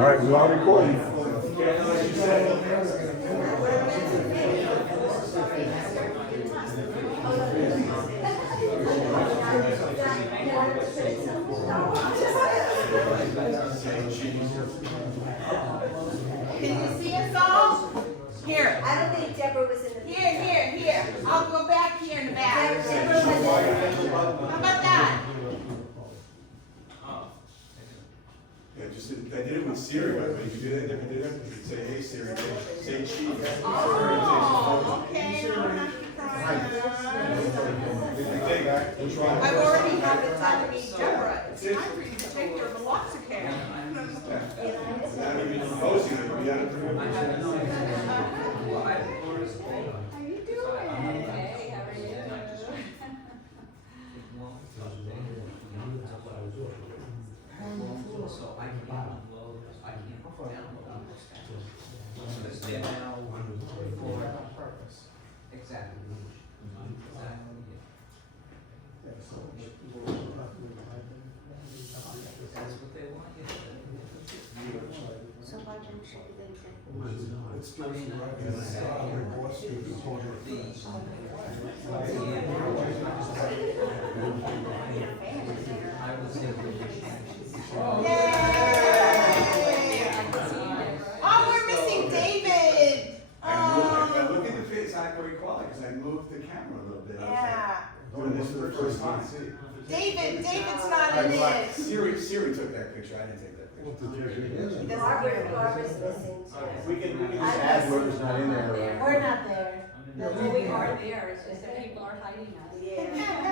All right, we are recording. Can you see us all? Here. I don't think Deborah was in the. Here. I'll go back here in the back. Deborah was in How about that? Yeah, just, I did it with Siri, by the way. You do that, never did it? You could say, hey Siri, say cheese. Oh, okay. I've already had the time to meet Deborah. It's time for you to take your meloxicam. Not even proposing it, we had it. How you doing? Hey, how are you? So I can't download. So it's there now for purpose. Exactly. That's what they want you to do. So why don't you do that? It's doing right in the side, your boss is the corner. I was able to Yay! Oh, we're missing David. I look at the face, I very quality, because I moved the camera a little bit. I was like, Yeah. doing this for the first time. David's not in it. Siri took that picture, I didn't take that picture. Barbara's missing too. We can just add whoever's not in there. We're not there. No, we are there, it's just that people are hiding us. Yeah.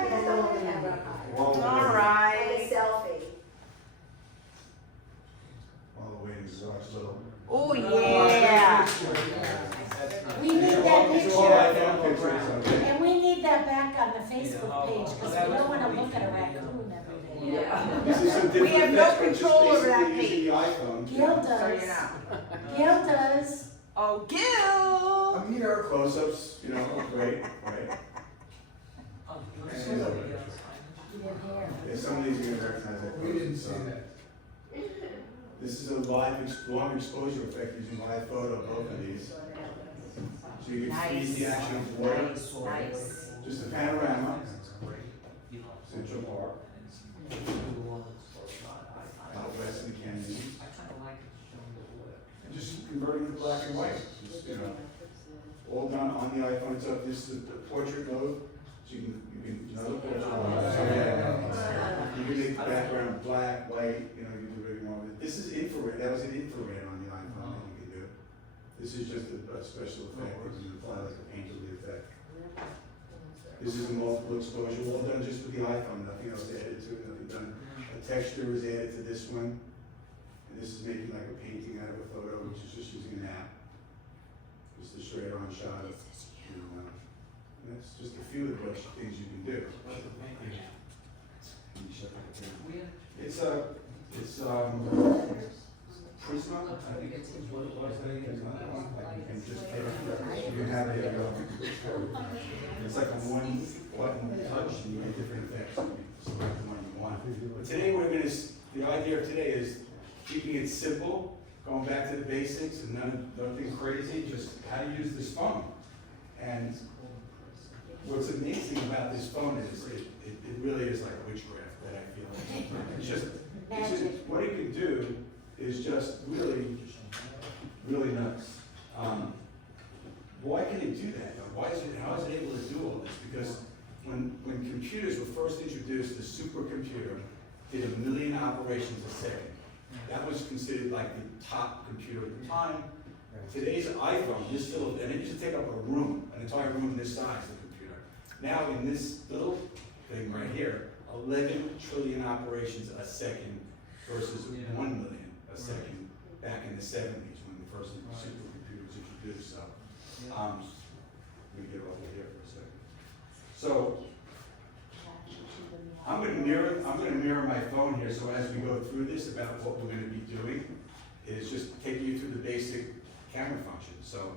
That's the whole camera. All And a right. selfie. All the way to Zark's little. Oh, yeah. We need that It's all picture, iPhone pictures, okay? and we need that back on the Facebook page, because we don't wanna look at a raccoon every day. This is some We have different no effects, but just control over that basically using the iPhone. Gil So you does. know. Gil does. Oh, Gil. I mean, there are close-ups, you know, great, right? You didn't hear. Yeah, some of these you're gonna recognize that. We didn't see that. This is a long exposure effect using live photo, both of these. So you can freeze the action of water. Nice. Just a panorama. Central Park, out west of the canyon. And just converting to black and white, just, you know, all done on the iPhone itself. This is the portrait mode, so you can another portrait mode. So, yeah, you can make the background black, white, you know, you can do whatever you want with it. This is infrared, that was an infrared on the iPhone that you can do. This is just a special effect that you apply like a painterly effect. This is a multiple exposure, all done just with the iPhone, nothing else added to it, nothing done. A texture was added to this one. And this is making like a painting out of a photo, which is just using an app. Just a straight on shot of, and that's just a few of the things you can do. It's Prisma, I think it's what it was, I think it's not, like you can just take, you can have it, it's like a one button touch and you get different effects, you select the one you want. But today the idea of today is keeping it simple, going back to the basics and nothing crazy, just how to use this phone. And what's amazing about this phone is it really is like a witchcraft that I feel. It's just what it can do is just really nuts. Why can it do that though? How is it able to do all this? Because when computers were first introduced, the supercomputer did 1 million operations a second. That was considered like the top computer at the time. Today's iPhone, and it used to take up a room, an entire room this size of the computer. Now in this little thing right here, 11 trillion operations a second versus 1 million a second back in the 70s when the first supercomputers introduced. So, let me get over here for a second. So, I'm going to mirror my phone here. So as we go through this, about what we're going to be doing is just taking you through the basic camera functions. So,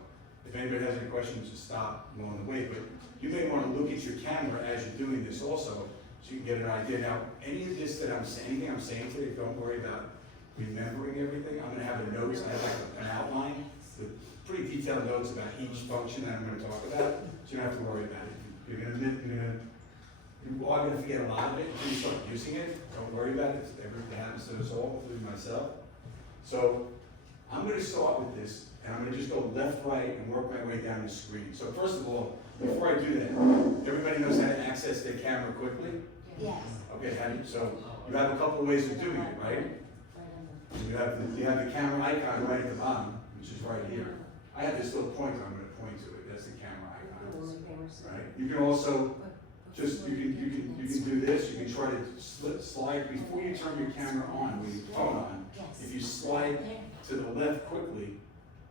if anybody has any questions, just stop along the way. But you may want to look at your camera as you're doing this also, so you can get an idea. Now, any of this that anything I'm saying today, don't worry about remembering everything. I'm gonna have a notes, I have like an outline with pretty detailed notes about each function that I'm gonna talk about, so you don't have to worry about it. You are gonna forget a lot of it until you start using it. Don't worry about it, everything happens to us all, including myself. So I'm gonna start with this, and I'm gonna just go left, right, and work my way down the screen. So first of all, before I do that, everybody knows how to access their camera quickly? Yes. Okay, so you have a couple of ways of doing it, right? You have the camera icon right at the bottom, which is right here. I have this little pointer, I'm gonna point to it, that's the camera icon, right? You can also just, you can do this, you can try to slide, before you turn your camera on, with your phone on, Yes. if you slide to the left quickly,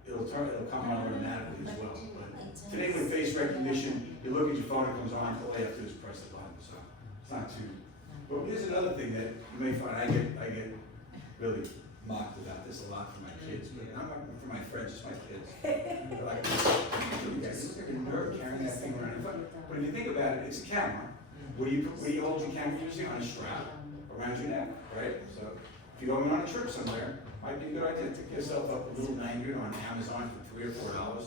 it'll come on automatically as well. But today with face recognition, you look at your phone, it comes on, all you have to do is press the button, so it's not too. But here's another thing that you may find, I get really mocked about this a lot from my kids, but not from my friends, just my kids. They're like, you guys are a nerd carrying that thing around. But if you think about it, it's a camera. Where do you hold your camera usually? On a strap around your neck, right? So if you're going on a trip somewhere, might be a good idea to pick yourself up a little lanyard on Amazon for $3 or $4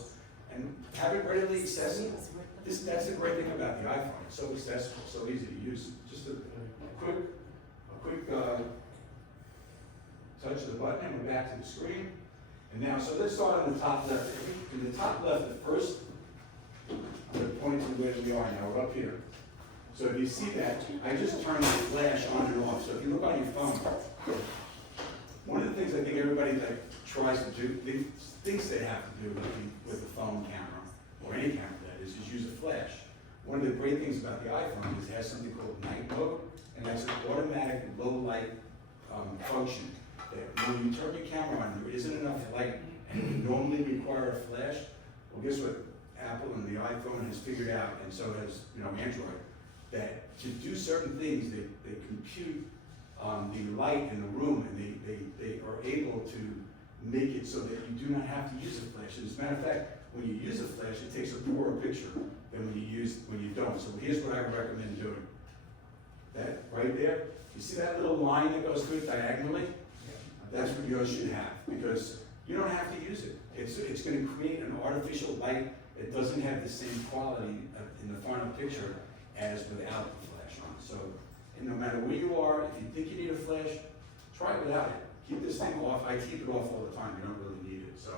and have it readily accessible. That's the great thing about the iPhone. It's so accessible, so easy to use. Just a quick touch of the button, and we're back to the screen. And now, so let's start on the top left. In the top left, the first, I'm going to point to where we are now. We're up here. So if you see that, I just turned the flash on and off. So if you look on your phone, one of the things I think everybody like tries to do, thinks they have to do with the phone camera, or any camera that is use a flash. One of the great things about the iPhone is it has something called night mode, and that's an automatic low light function. That when you turn your camera on, there isn't enough light, and you normally require a flash. Well, guess what? Apple and the iPhone has figured out, and so has Android, that to do certain things, they compute the light in the room, and they are able to make it so that you do not have to use a flash. As a matter of fact, when you use a flash, it takes a poorer picture than when you don't. So here's what I would recommend doing. That right there, you see that little line that goes through it diagonally? That's what yours should have, because you don't have to use it. It's going to create an artificial light that doesn't have the same quality in the final picture as without the flash on. So, and no matter where you are, if you think you need a flash, try it without it. Keep this thing off. I keep it off all the time. You don't really need it. So,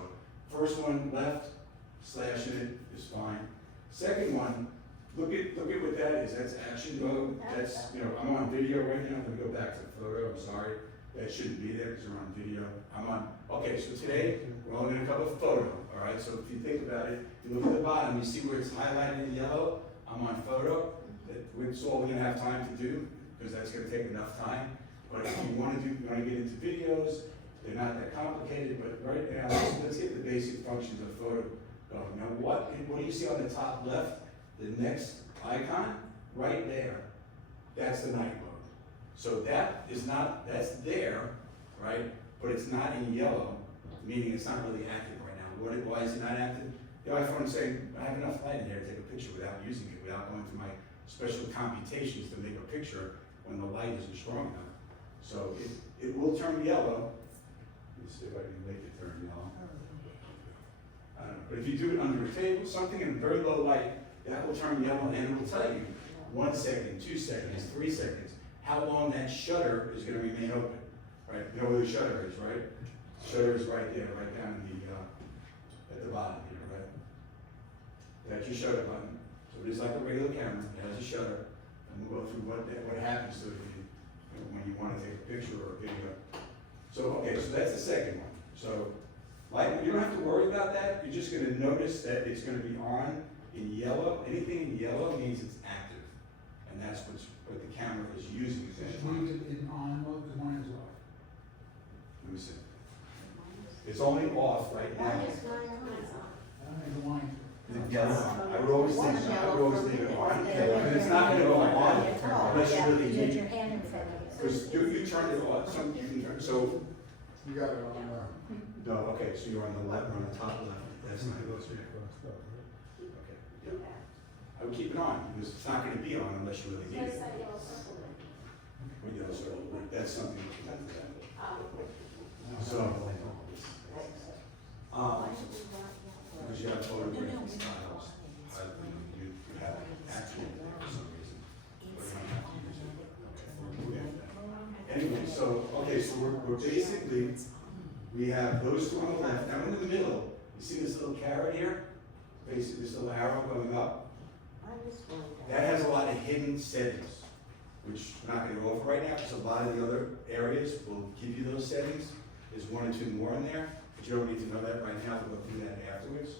first one left, slashing it is fine. Second one, look at what that is. That's action mode. That's I'm on video right now. Let me go back to the photo. I'm sorry. That shouldn't be there because you're on video. Okay, so today we're only going to cover photo, all right? So if you think about it, you look at the bottom, you see where it's highlighted in yellow. I'm on photo. That's all we're going to have time to do because that's going to take enough time. But if you want to get into videos, they're not that complicated, but right now, let's get the basic functions of photo going. Now, what do you see on the top left? The next icon, right there, that's the night mode. So that's there, right? But it's not in yellow, meaning it's not really active right now. Why is it not active? The iPhone is saying, I have enough light in there to take a picture without using it, without going through my special computations to make a picture when the light isn't strong enough. So it will turn yellow. Let me see if I can make it turn yellow. I don't know. But if you do it under a table, something in very low light, that will turn yellow, and it will tell you 1 second, 2 seconds, 3 seconds, how long that shutter is going to remain open, right? You know where the shutter is, right? Shutter is right there, right down at the bottom here, right? That's your shutter button. So it is like a regular camera. It has a shutter, and we'll go through what happens to it when you want to take a picture or a video. So okay, so that's the second one. So you don't have to worry about that. You're just going to notice that it's going to be on in yellow. Anything in yellow means it's active, and that's what the camera is using. Leave it in on mode because mine is off. Let me see. It's only off right now. I don't have the line. I would always think, I would always leave it on. And it's not going to go on unless you really Put need your it. hand in front of it. Because you turned it on. You can turn. So You got it on no, okay. So you're on the left, on the top left. That's not going to go. Okay. Yeah. I would keep it on because it's not going to be on unless you really need it. Well, yeah, so that's something to that. So, because you have photographic styles, you have actual for some reason, but you don't have to use it. We're moving that. Anyway, so we're basically, we have those two on the left, now in the middle, you see this little carrot here? Basically, this little arrow going up, that has a lot of hidden settings, which we're not gonna go over right now, because a lot of the other areas will give you those settings. There's one or two more in there, but you don't need to know that right now, we'll do that afterwards.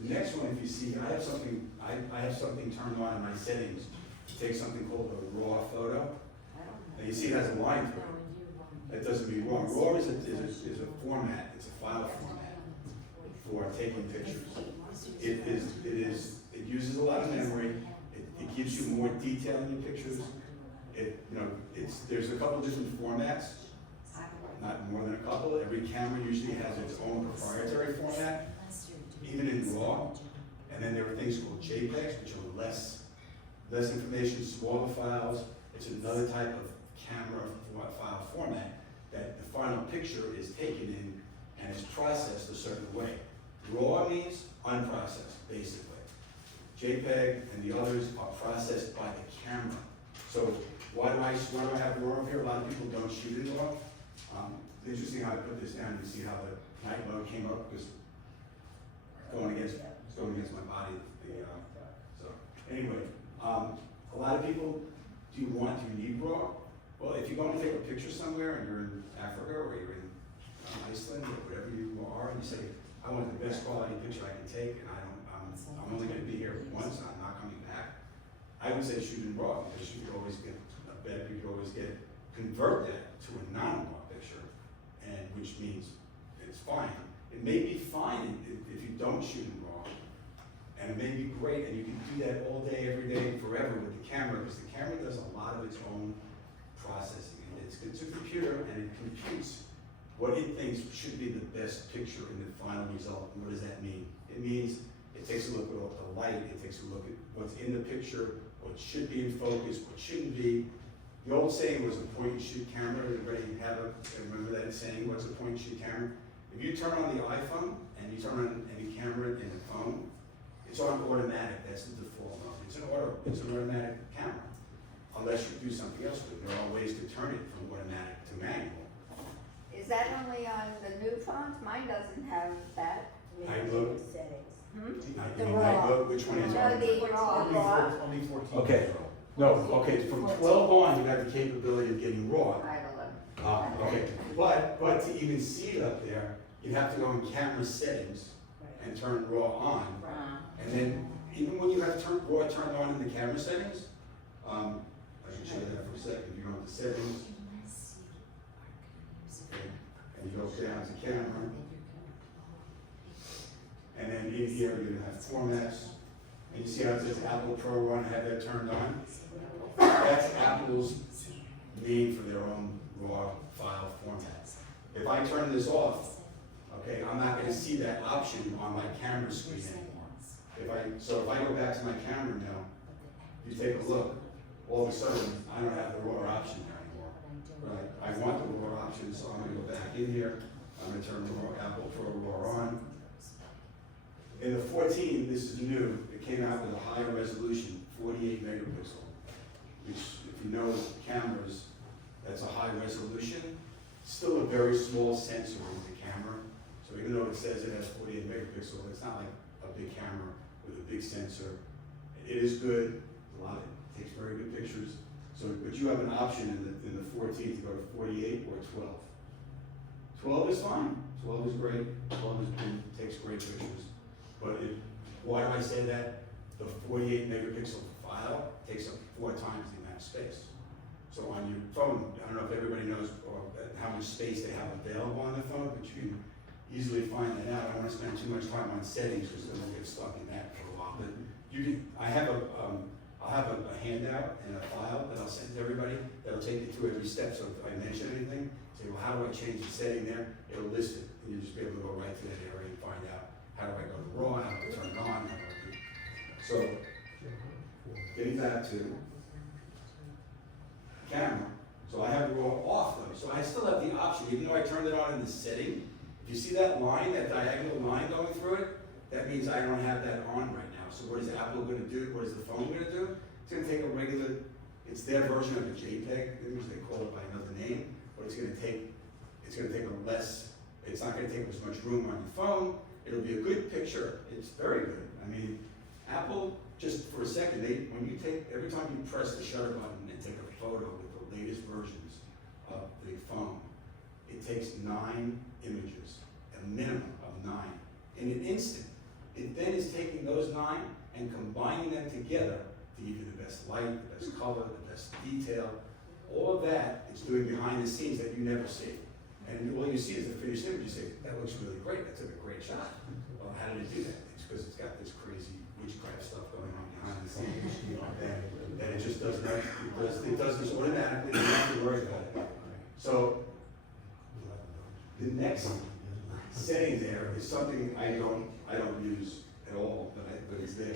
The next one, if you see, I have something turned on in my settings to take something called a raw photo. And you see it has a line through it. That doesn't mean raw. Raw is a format, it's a file format for taking pictures. It uses a lot of memory, it gives you more detail in your pictures. There's a couple different formats, not more than a couple. Every camera usually has its own proprietary format, even in RAW. And then there are things called JPEGs, which are less information, smaller files. It's another type of camera file format that the final picture is taken in and is processed a certain way. RAW means unprocessed, basically. JPEG and the others are processed by the camera. So why do I have RAW here? A lot of people don't shoot in RAW. It's interesting how I put this down. You see how the night mode came up because it's going against my body. So anyway, a lot of people do you need RAW? Well, if you're going to take a picture somewhere and you're in Africa or you're in Iceland or wherever you are, and you say, I want the best quality picture I can take, and I'm only going to be here once, and I'm not coming back. I would say shoot in RAW because you could always convert that to a non-RAW picture, and which means it's fine. It may be fine if you don't shoot in RAW, and it may be great, and you can do that all day, every day, forever with the camera, because the camera does a lot of its own processing. It's a computer, and it computes what it thinks should be the best picture in the final result. And what does that mean? It means it takes a look at all the light, it takes a look at what's in the picture, what should be in focus, what shouldn't be. The old saying was a point and shoot camera. Everybody remember that saying, what's a point and shoot camera? If you turn on the iPhone and you turn on any camera in the phone, it's on automatic, that's the default mode. It's an automatic camera, unless you do something else with it. There are ways to turn it from automatic to manual. Is that only on the new phones? Mine doesn't have that. Night mode? The Night mode, which one is No, on? the raw. Only 14. Okay, no, okay, from 12 on, you have the capability of getting raw. I don't know. Okay, but to even see it up there, you have to go in camera settings and turn raw on. And then, even when you have raw turned on in the camera settings, I can show you that for a second. You go into settings, okay, and you go down to camera. And then in here, you're gonna have formats. And you see how it says Apple Pro Run, have that turned on? That's Apple's name for their own raw file format. If I turn this off, okay, I'm not gonna see that option on my camera screen anymore. So if I go back to my camera now, you take a look, all of a sudden, I don't have the raw option there anymore. Right? I want the raw option, so I'm gonna go back in here, I'm gonna turn the raw Apple Pro Raw on. In the 14, this is new, it came out with a higher resolution, 48 megapixel, which if you know cameras, that's a high resolution. Still a very small sensor in the camera, so even though it says it has 48 megapixel, it's not like a big camera with a big sensor. It is good, it takes very good pictures. So, but you have an option in the 14 to go to 48 or 12. 12 is fine, 12 is great, 12 takes great pictures. But why do I say that? The 48 megapixel file takes up 4 times the amount of space. So on your phone, I don't know if everybody knows how much space they have available on the phone, but you can easily find that out. I don't want to spend too much time on settings because then we'll get stuck in that for a while. But you can, I'll have a handout and a file that I'll send to everybody that'll take you through every step. So if I mention anything, say, well, how do I change the setting there? It'll list it, and you'll just be able to go right to that area and find out how do I go to raw, how do I turn it on, how do I do. So, getting back to camera. So I have raw off though, so I still have the option, even though I turned it on in the setting. If you see that line, that diagonal line going through it, that means I don't have that on right now. So what is Apple gonna do? What is the phone gonna do? It's gonna take a regular, it's their version of a JPEG image, they call it by another name, but it's gonna take a less, it's not gonna take as much room on your phone. It'll be a good picture. It's very good. I mean, Apple, just for a second, every time you press the shutter button and take a photo with the latest versions of the phone, it takes 9 images, a minimum of 9, in an instant. It then is taking those 9 and combining them together to give you the best light, the best color, the best detail. All of that it's doing behind the scenes that you never see. And all you see is the finished image. You say, that looks really great, that took a great shot. Well, how did it do that? It's because it's got this crazy witchcraft stuff going on behind the scenes. That it just does not, it does this automatically, you don't have to worry about it. So, the next setting there is something I don't use at all, but it's there.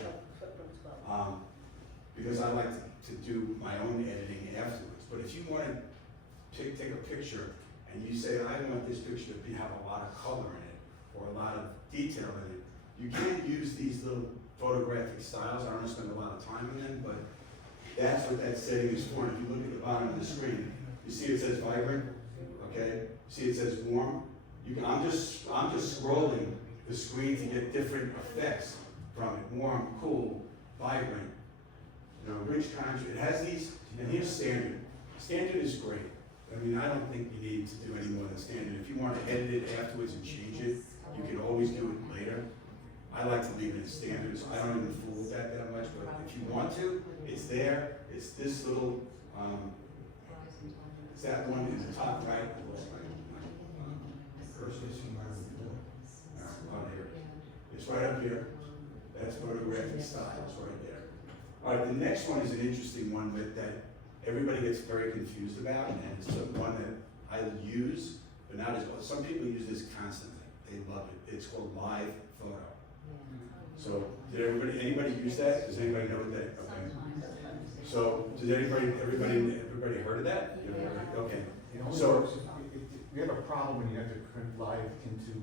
Because I like to do my own editing afterwards. But if you want to take a picture and you say, I want this picture to have a lot of color in it or a lot of detail in it, you can't use these little photographic styles. I don't spend a lot of time on them, but that's what that setting is for. And if you look at the bottom of the screen, you see it says vibrant, okay? See it says warm. I'm just scrolling the screen to get different effects from it. Warm, cool, vibrant, rich contrast. It has these, and here's standard. Standard is great. I mean, I don't think you need to do any more than standard. If you want to edit it afterwards and change it, you can always do it later. I like to leave it as standard, so I don't even fool with that much, but if you want to, it's there. It's this little, it's that one in the top right. It's right up here. That's photographic style, it's right there. All right, the next one is an interesting one that everybody gets very confused about, and it's one that I use, but not as well. Some people use this constantly. They love it. It's called live photo. So, did anybody use that? Does anybody know what that? Okay. So, did everybody heard of that? Okay. It only So- works if you have a problem when you have to print live into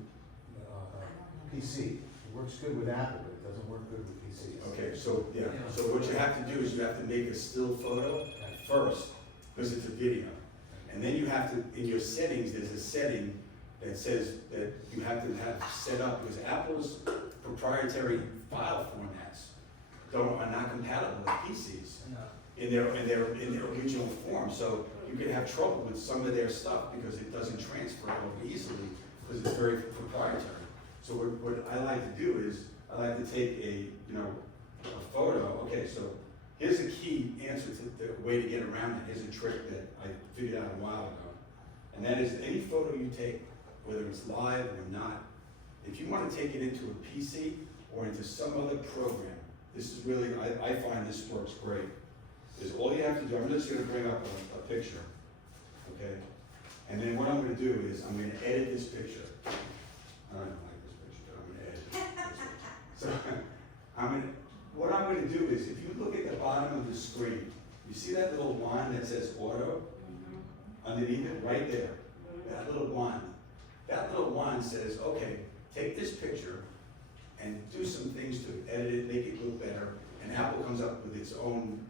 PC. It works good with Apple, but it doesn't work good with PCs. Okay, so, yeah, so what you have to do is you have to make a still photo first, because it's a video. And then you have to, in your settings, there's a setting that says that you have to have set up, because Apple's proprietary file formats are not compatible with PCs in their original form. So you could have trouble with some of their stuff because it doesn't transfer over easily, because it's very proprietary. So what I like to do is, I like to take a photo. Okay, so here's a key answer to the way to get around it. Here's a trick that I figured out a while ago. And that is any photo you take, whether it's live or not, if you want to take it into a PC or into some other program, this is really, I find this works great, is all you have to do, I'm just going to bring up a picture, okay? And then what I'm going to do is I'm going to edit this picture. I don't like this picture, but I'm going to edit this. So what I'm going to do is, if you look at the bottom of the screen, you see that little line that says auto? Underneath it, right there, that little wand. That little wand says, okay, take this picture and do some things to edit it, make it look better, and Apple comes up with its own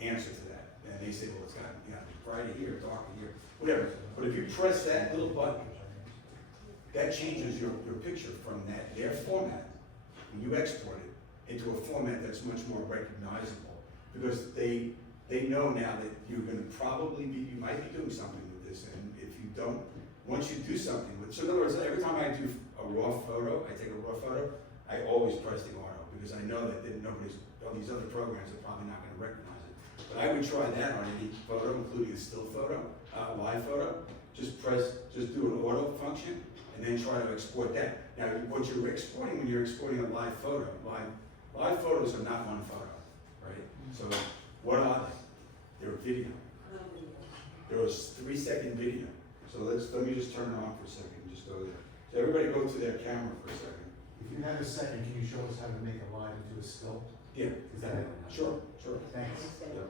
answer to that. And they say, well, it's got brighter here, darker here, whatever. But if you press that little button, that changes your picture from their format. When you export it into a format that's much more recognizable, because they know now that you're going to you might be doing something with this, and if you don't, once you do something with, so in other words, every time I do a raw photo, I take a raw photo, I always press the auto, because I know that all these other programs are probably not going to recognize it. But I would try that on any photo, including a still photo, live photo. Just do an auto function, and then try to export that. Now, what you're exporting when you're exporting a live photo, live photos are not one photo, right? So what are they? They're a video. They're a 3-second video. So let me just turn it on for a second, just go there. So everybody go to their camera for a second. If you have a second, can you show us how to make a live into a still? Yeah. Is that it? Sure. Thanks. Yeah.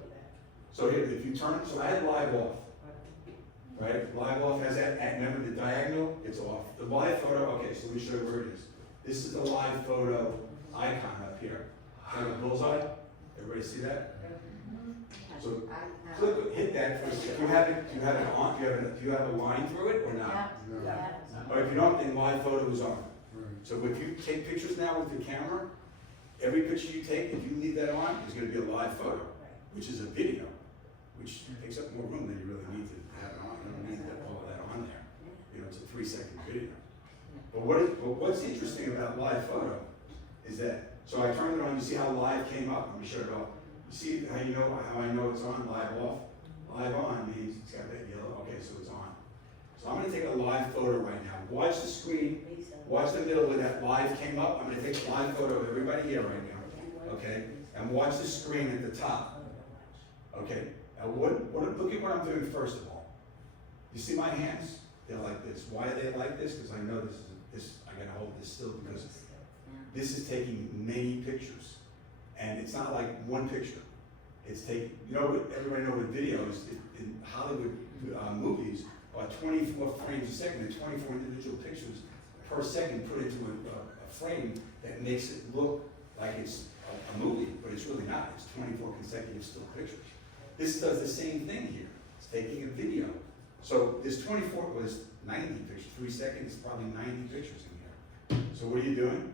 So here, if you turn, so I had live off. right? Live off has that, remember the diagonal, it's off. The live photo, okay, so let me show you where it is. This is the live photo icon up here. Kind of a bullseye, everybody see that? So click, hit that first. If you have it, do you have it on, do you have a line through it or not? Yeah. Or if you don't, then live photo is on. So if you take pictures now with your camera, every picture you take, if you leave that on, is gonna be a live photo, which is a video, which takes up more room than you really need to have it on. You don't need all of that on there. You know, it's a 3-second video. But what's interesting about live photo is that, so I turned it on, you see how live came up? Let me show it off. You see how how I know it's on, live off? Live on means it's got that yellow, okay, so it's on. So I'm gonna take a live photo right now. Watch the screen, watch the middle where that live came up. I'm gonna take a live photo of everybody here right now, okay? And watch the screen at the top, okay? Now look at what I'm doing first of all. You see my hands? They're like this. Why are they like this? Because I know I gotta hold this still because this is taking many pictures. And it's not like one picture. It's taking, everybody knows with videos, in Hollywood movies, are 24 frames a second, and 24 individual pictures per second put into a frame that makes it look like it's a movie, but it's really not. It's 24 consecutive still pictures. This does the same thing here. It's taking a video. So this 24 was 90 pictures, 3 seconds, probably 90 pictures in here. So what are you doing?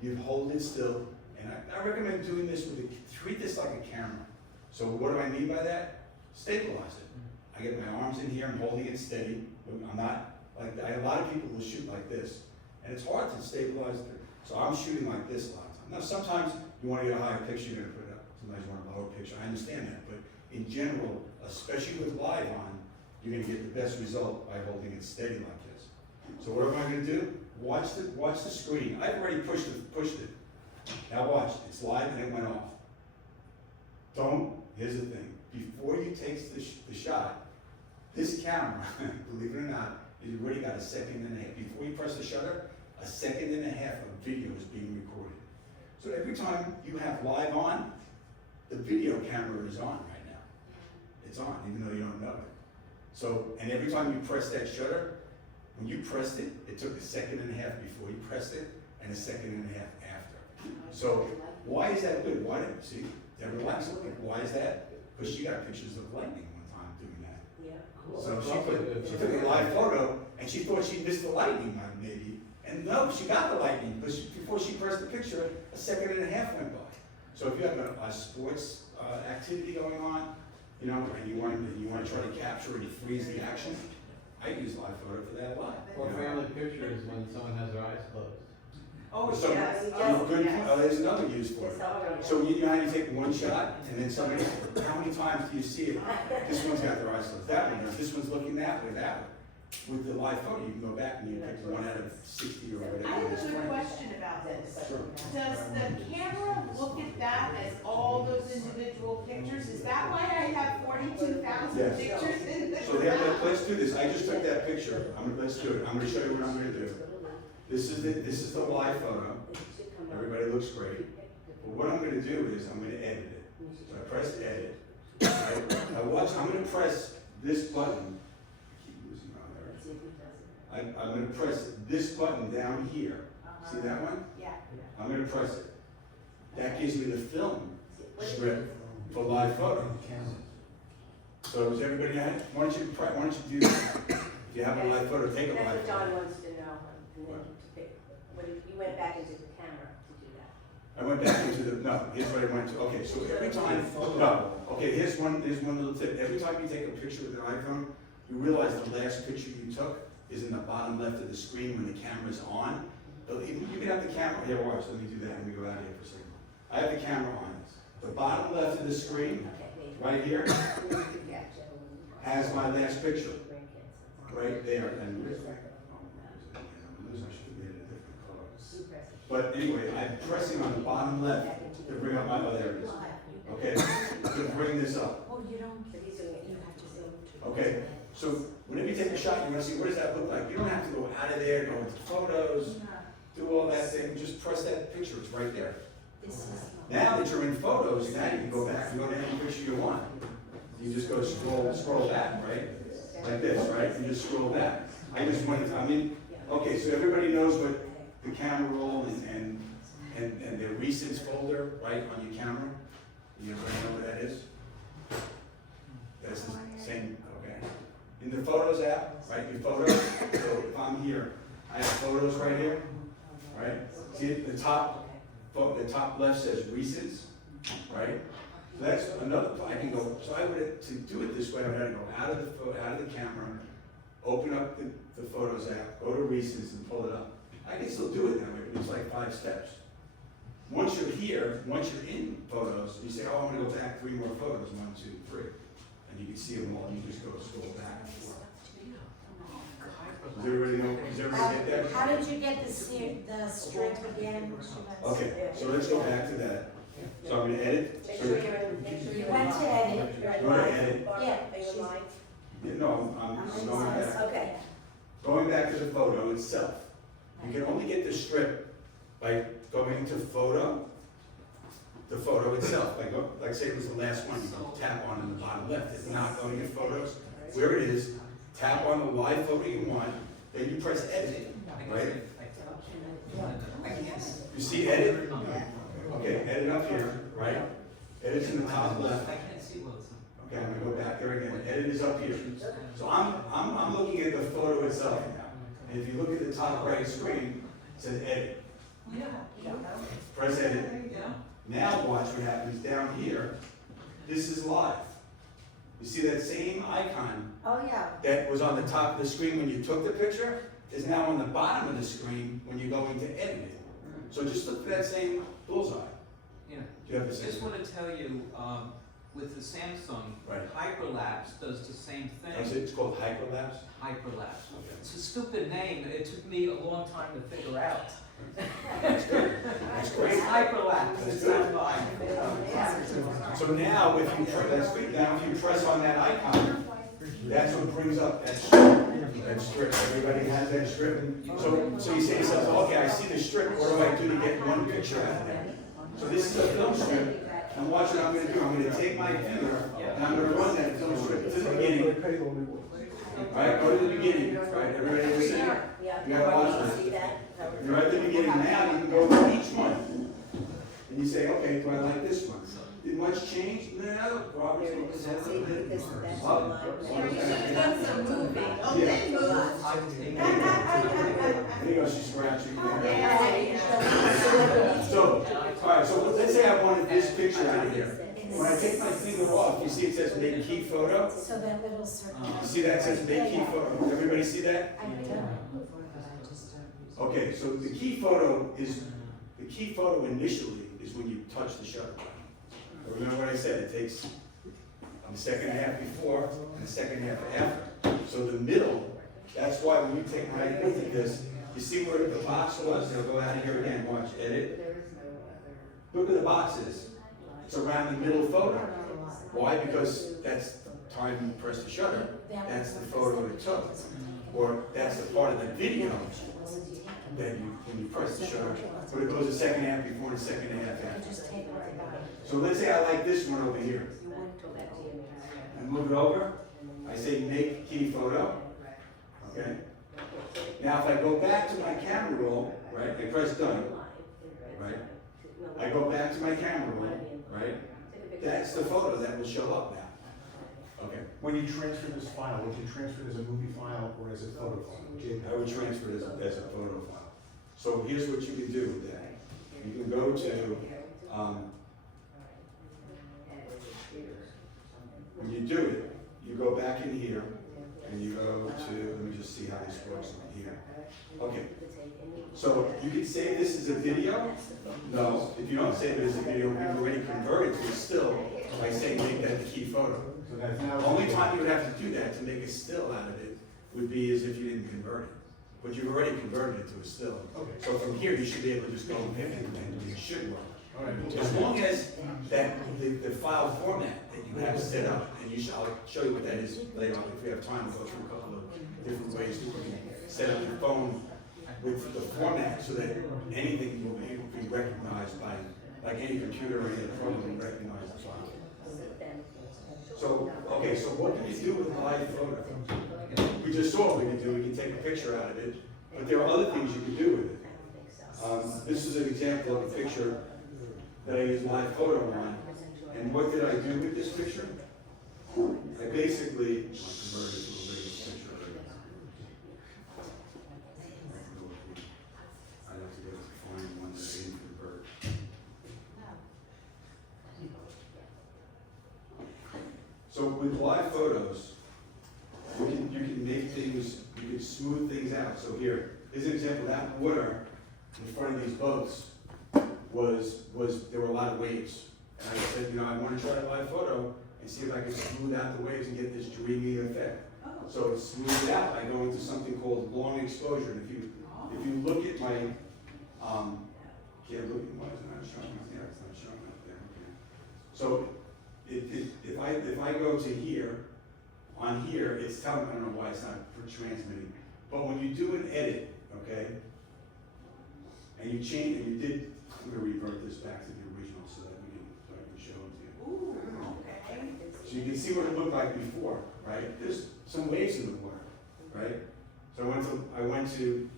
You hold it still, and I recommend doing this treat this like a camera. So what do I mean by that? Stabilize it. I get my arms in here, I'm holding it steady. I'm not, a lot of people will shoot like this, and it's hard to stabilize it. So I'm shooting like this a lot of times. Now sometimes you want to get a higher picture, you're gonna put it up. Sometimes you want a lower picture, I understand that, but in general, especially with live on, you're gonna get the best result by holding it steady like this. So what am I gonna do? Watch the screen. I've already pushed it. Now watch, it's live and it went off. Here's the thing, before you take the shot, this camera, believe it or not, you've already got a second and a half. Before you press the shutter, a second and a half of video is being recorded. So every time you have live on, the video camera is on right now. It's on, even though you don't know it. So, and every time you press that shutter, when you pressed it, it took a second and a half before you pressed it, and a second and a half after. So, why is that good? See, they're relaxing. Why is that? Because she got pictures of lightning one time doing that. Yeah. So she took a live photo, and she thought she missed the lightning, maybe. And no, she got the lightning, because before she pressed the picture, a second and a half went by. So if you have a sports activity going on, and you want to try to capture and freeze the action, I use live photo for that a lot. Or family pictures when someone has their eyes closed. Oh, So, yes, there's another use for it. So you know how you take one shot, and then somebody, how many times do you see it? This one's got their eyes closed, that one does, this one's looking that way, that way. With the live photo, you can go back and you pick 1 out of 60 or whatever. I have a it is. good question about this. Sure. Does the camera look at that as all those individual pictures? Is that why I have 42,000 Yes. pictures in the So let's do this. I just took that picture. Let's do it. I'm going to show you what I'm going to do. This is the live photo. Everybody looks great. But what I'm going to do is I'm going to edit it. So I press edit. Right? Now watch. I'm going to press this button. I keep losing my there. I'm going to press this button down here. See that one? Yeah. I'm going to press it. That gives me the film strip for live photo. So is everybody on it? Why don't you do that? If you have a live photo, take a live That's what John photo. wants to know, and then to pick, you went back into the camera to do that. I went back into here's what I went to. Okay, so every time, here's one little tip. Every time you take a picture with an iPhone, you realize the last picture you took is in the bottom left of the screen when the camera's on. You can have the camera, here watch, let me do that, let me go out of here for a second. I have the camera on. The bottom left of the screen, right here, has my last picture, right there. And I should have made it a different color. But anyway, I'm pressing on the bottom left to bring up there it is. Okay, to bring this up. Oh, you don't, you have to zoom. Okay, so whenever you take a shot, you want to see what does that look like. You don't have to go out of there, go into photos, do all that thing. Just press that picture. It's right there. This is. Now that you're in photos, now you can go back and go to any picture you want. You just go scroll back, right? like this, right? And just scroll back. I just wanted to, I mean, okay, so everybody knows what the camera roll and the recents folder, right, on your camera? You everybody know what that is? That's the same, okay. In the Photos app, right, your photos, so if I'm here, I have photos right here, right? See the top left says recents, right? So that's another, I can go, so I would, to do it this way, I would have to go out of the camera, open up the Photos app, go to recents and pull it up. I can still do it that way, but it's like 5 steps. Once you're here, once you're in Photos, you say, oh, I'm gonna go back 3 more photos, 1, 2, 3. And you can see them all, and you just go scroll back. Does everybody know, does everybody get that? How did you get the strip again? Okay, so let's go back to that. So I'm gonna edit. Make So- sure you're in, make sure You you're went to edit. You're in Go to line. edit. Barb? Yeah, Are you in she's- line? Yeah, no, I'm going back. Okay. Going back to the photo itself. You can only get the strip by going to the photo itself. Like say it was the last one, you can tap on in the bottom left. It's not going to photos. Where it is, tap on the live photo you want, then you press edit, right? You see edit? Okay, edit up here, right? Edit's in the top left. I can't see what's. Okay, I'm gonna go back there again. Edit is up here. So I'm looking at the photo itself now. And if you look at the top right screen, it says edit. Yeah. Press edit. Yeah. Now watch what happens down here. This is live. You see that same icon Oh, yeah. that was on the top of the screen when you took the picture is now on the bottom of the screen when you're going to edit it. So just look for that same bullseye. Yeah. Do you have the I just same? want to tell you, with the Samsung, Right. Hyperlapse does the same Is thing. it called hyperlapse? Hyperlapse. It's a stupid name. It took me a long time to figure out. That's good. That's It's great. Hyperlapse. That's It's good. not mine. So now if you press, that's good. Now if you press on that icon, that's what brings up that strip. That strip. Everybody has that strip. So you say to yourself, okay, I see the strip. What do I do to get one picture out of there? So this is a film strip. And watch what I'm going to do. I'm going to take my finger and I'm going to run that film strip to the beginning. Right, go to the beginning. Right, everybody listen. Yeah. You gotta watch You that. see that? You're at the beginning now. You can go to each one. And you say, okay, do I like this one? Did much change? No, Robert's See, looking that's at the line. Mary, you should have done some moving. Oh, Yeah. then move. There you go, she's scratching. Yeah. So, alright, so let's say I wanted this picture out of here. When I take my finger off, you see it says make key photo? So that little circle. You see that says make key photo? Everybody see that? I've done it before, but I just don't use it. Okay, so the key photo initially is when you touch the shutter button. Remember what I said, it takes a second and a half before and a second and a half after. So the middle, that's why when you take, when I look at this, you see where the box was? They'll go out here again, watch, edit. Look at the boxes. It's around the middle photo. Why? Because that's the time you press the shutter. That's the photo it took. Or that's the part of the video that you, when you press the shutter. But it goes a second and a half before and a second and a half after. Just take it right out. So let's say I like this one over here. I move it over. I say make key photo. Okay. Now if I go back to my camera roll, right, I press done, right? I go back to my camera roll, right? That's the photo that will show up now. Okay. When you transfer this file, would you transfer it as a movie file or as a photo file? I would transfer it as a photo file. So here's what you can do with that. You can go to, when you do it, you go back in here and you go to, let me just see how this works in here. Okay. So you can save this as a video. No, if you don't save it as a video, we've already converted to a still by saying make that the key photo. So that's now. The only time you would have to do that to make a still out of it would be as if you didn't convert it. But you've already converted it to a still. Okay. So from here, you should be able to just go and it should work. All right. As long as that, the file format that you have set up, and I'll show you what that is later on, if we have time, we'll go through a couple of different ways that you can set up your phone with the format so that anything will be able to be recognized by, like any computer or any other program will recognize the file. So, okay, so what can you do with live photo? we just saw what we can do, we can take a picture out of it, but there are other things you can do with it. I don't think so. This is an example of a picture that I used live photo on, and what did I do with this picture? I basically converted it to a regular picture. I'd have to go find one that I didn't convert. So with live photos, you can make things, you can smooth things out. So here's an example. That water in front of these boats there were a lot of waves. And I said, I want to try a live photo and see if I can smooth out the waves and get this dreamy effect. So it's smoothed out by going to something called long exposure. And if you look at my, can't look at why is it not showing up there? It's not showing up there. Okay. So if I go to here, on here, it's telling me, I don't know why it's not transmitting, but when you do an edit, okay, and you change, and you did, I'm gonna revert this back to the original so that so I can show it to you. Ooh, okay. So you can see what it looked like before, right? There's some waves in the water, right? So I went to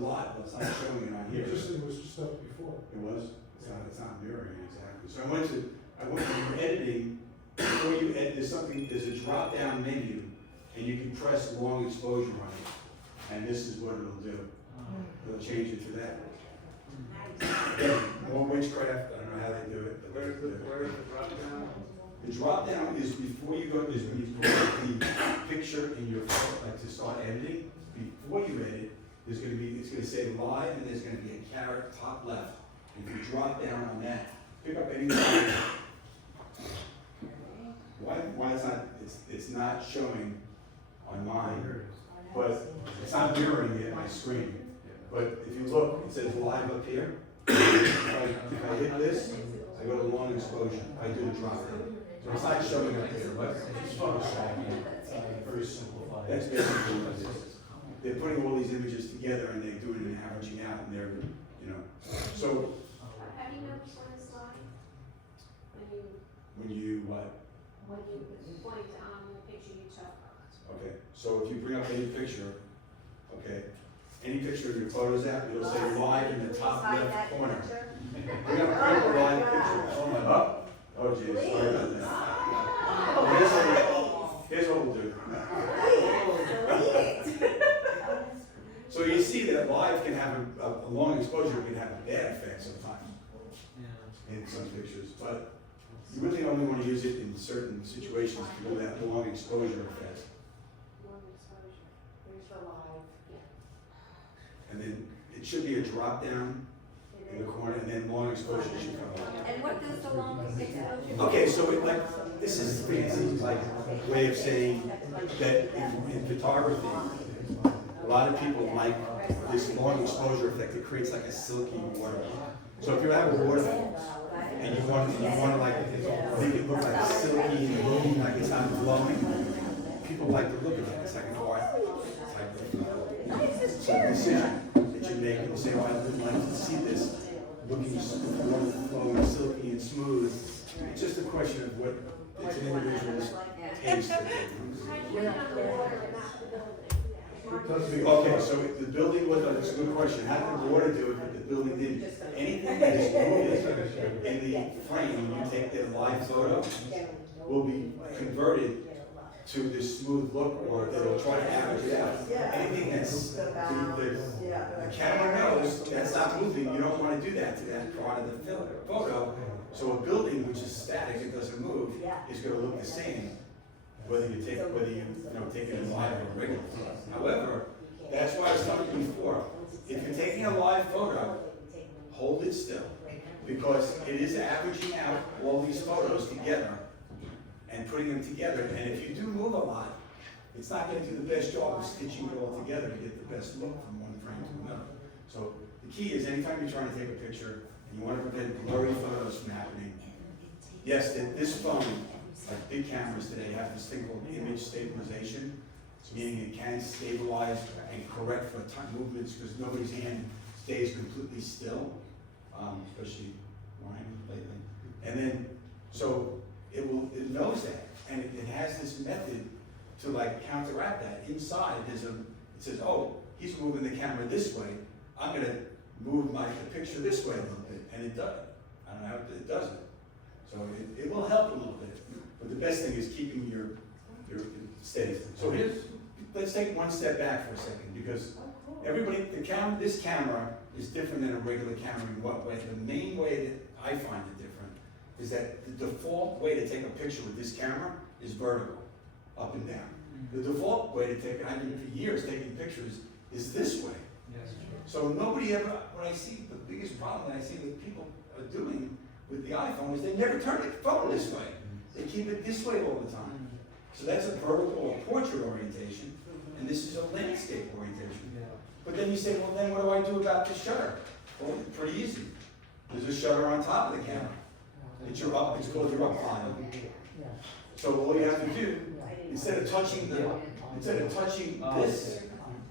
lot, well, it's not showing it on here. It was just up before. It was? It's not mirroring it exactly. So I went to editing, before you edit, there's a drop down menu, and you can press long exposure on it. And this is what it'll do. It'll change it to that. More witchcraft, I don't know how they do it. But Where's the drop down? the drop down is before you go, is when you put the picture in your photo, like to start editing. Before you edit, it's gonna say live, and there's gonna be a caret top left. If you drop down on that, pick up any why it's not showing on mine, but it's not mirroring it on my screen. But if you look, it says live up here. If I hit this, I go to long exposure. I do the drop down. So it's not showing up there, but it's Photoshop. Very simplified. That's basically what it is. They're putting all these images together and they're doing an averaging out, and they're, so How do you know which one is live? when you what? When you point on the picture you took. Okay, so if you bring up any picture, okay, any picture of your photos app, it'll say live in the top left corner. Bring up a live picture. Oh geez, sorry about that. Here's what we'll do. So you see that live can have a long exposure can have a bad effect sometimes in some pictures, but you really only want to use it in certain situations to do that long exposure effect. Long exposure. Here's the live. Yeah. And then it should be a drop down in the corner, and then long exposure should come up. And what does the long exposure? Okay, so this is fancy, way of saying that in photography, a lot of people like this long exposure effect. It creates like a silky water. So if you have a water and you want to like make it look like silky and glowing, like it's not glowing, people like the look of it. It's like an art type of decision that you make, and you say, "Oh, I would like to see this looking flowing, silky and smooth." It's just a question of what it's an individual's taste. How do you know the water and not the building? Okay, so the building was, that's a good question. How did the water do it, but the building didn't? Anything that is moving in the frame, when you take the live photo, will be converted to this smooth look, or it'll try to average it out. Anything that's, the camera knows that's not moving, you don't want to do that to that part of the photo. So a building which is static, it doesn't move, is going to look the same, whether you take it in live or regular. However, that's why I was telling you before, if you're taking a live photo, hold it still, because it is averaging out all these photos together and putting them together. And if you do move a lot, it's not going to do the best job of stitching it all together to get the best look from one frame to another. So the key is, anytime you're trying to take a picture and you want to prevent blurry photos from happening, yes, this phone, like big cameras today, have this thing called image stabilization, meaning it can stabilize and correct for movements, because nobody's hand stays completely still, especially mine lately. And then, so it knows that, and it has this method to like counteract that, inside, it says, oh, he's moving the camera this way, I'm gonna move the picture this way a little bit, and it does. I don't know how it does it. So it will help a little bit, but the best thing is keeping your steady. So let's take one step back for a second, because this camera is different than a regular camera in what way? The main way that I find it different is that the default way to take a picture with this camera is vertical, up and down. The default way to take, I've been for years taking pictures, is this way. Yes. So nobody ever, when I see, the biggest problem that I see that people are doing with the iPhone is they never turn the phone this way. They keep it this way all the time. So that's a vertical or portrait orientation, and this is a landscape orientation. Yeah. But then you say, well, then what do I do about the shutter? Well, it's pretty easy. There's a shutter on top of the camera. It's called your up file. So all you have to do, instead of touching this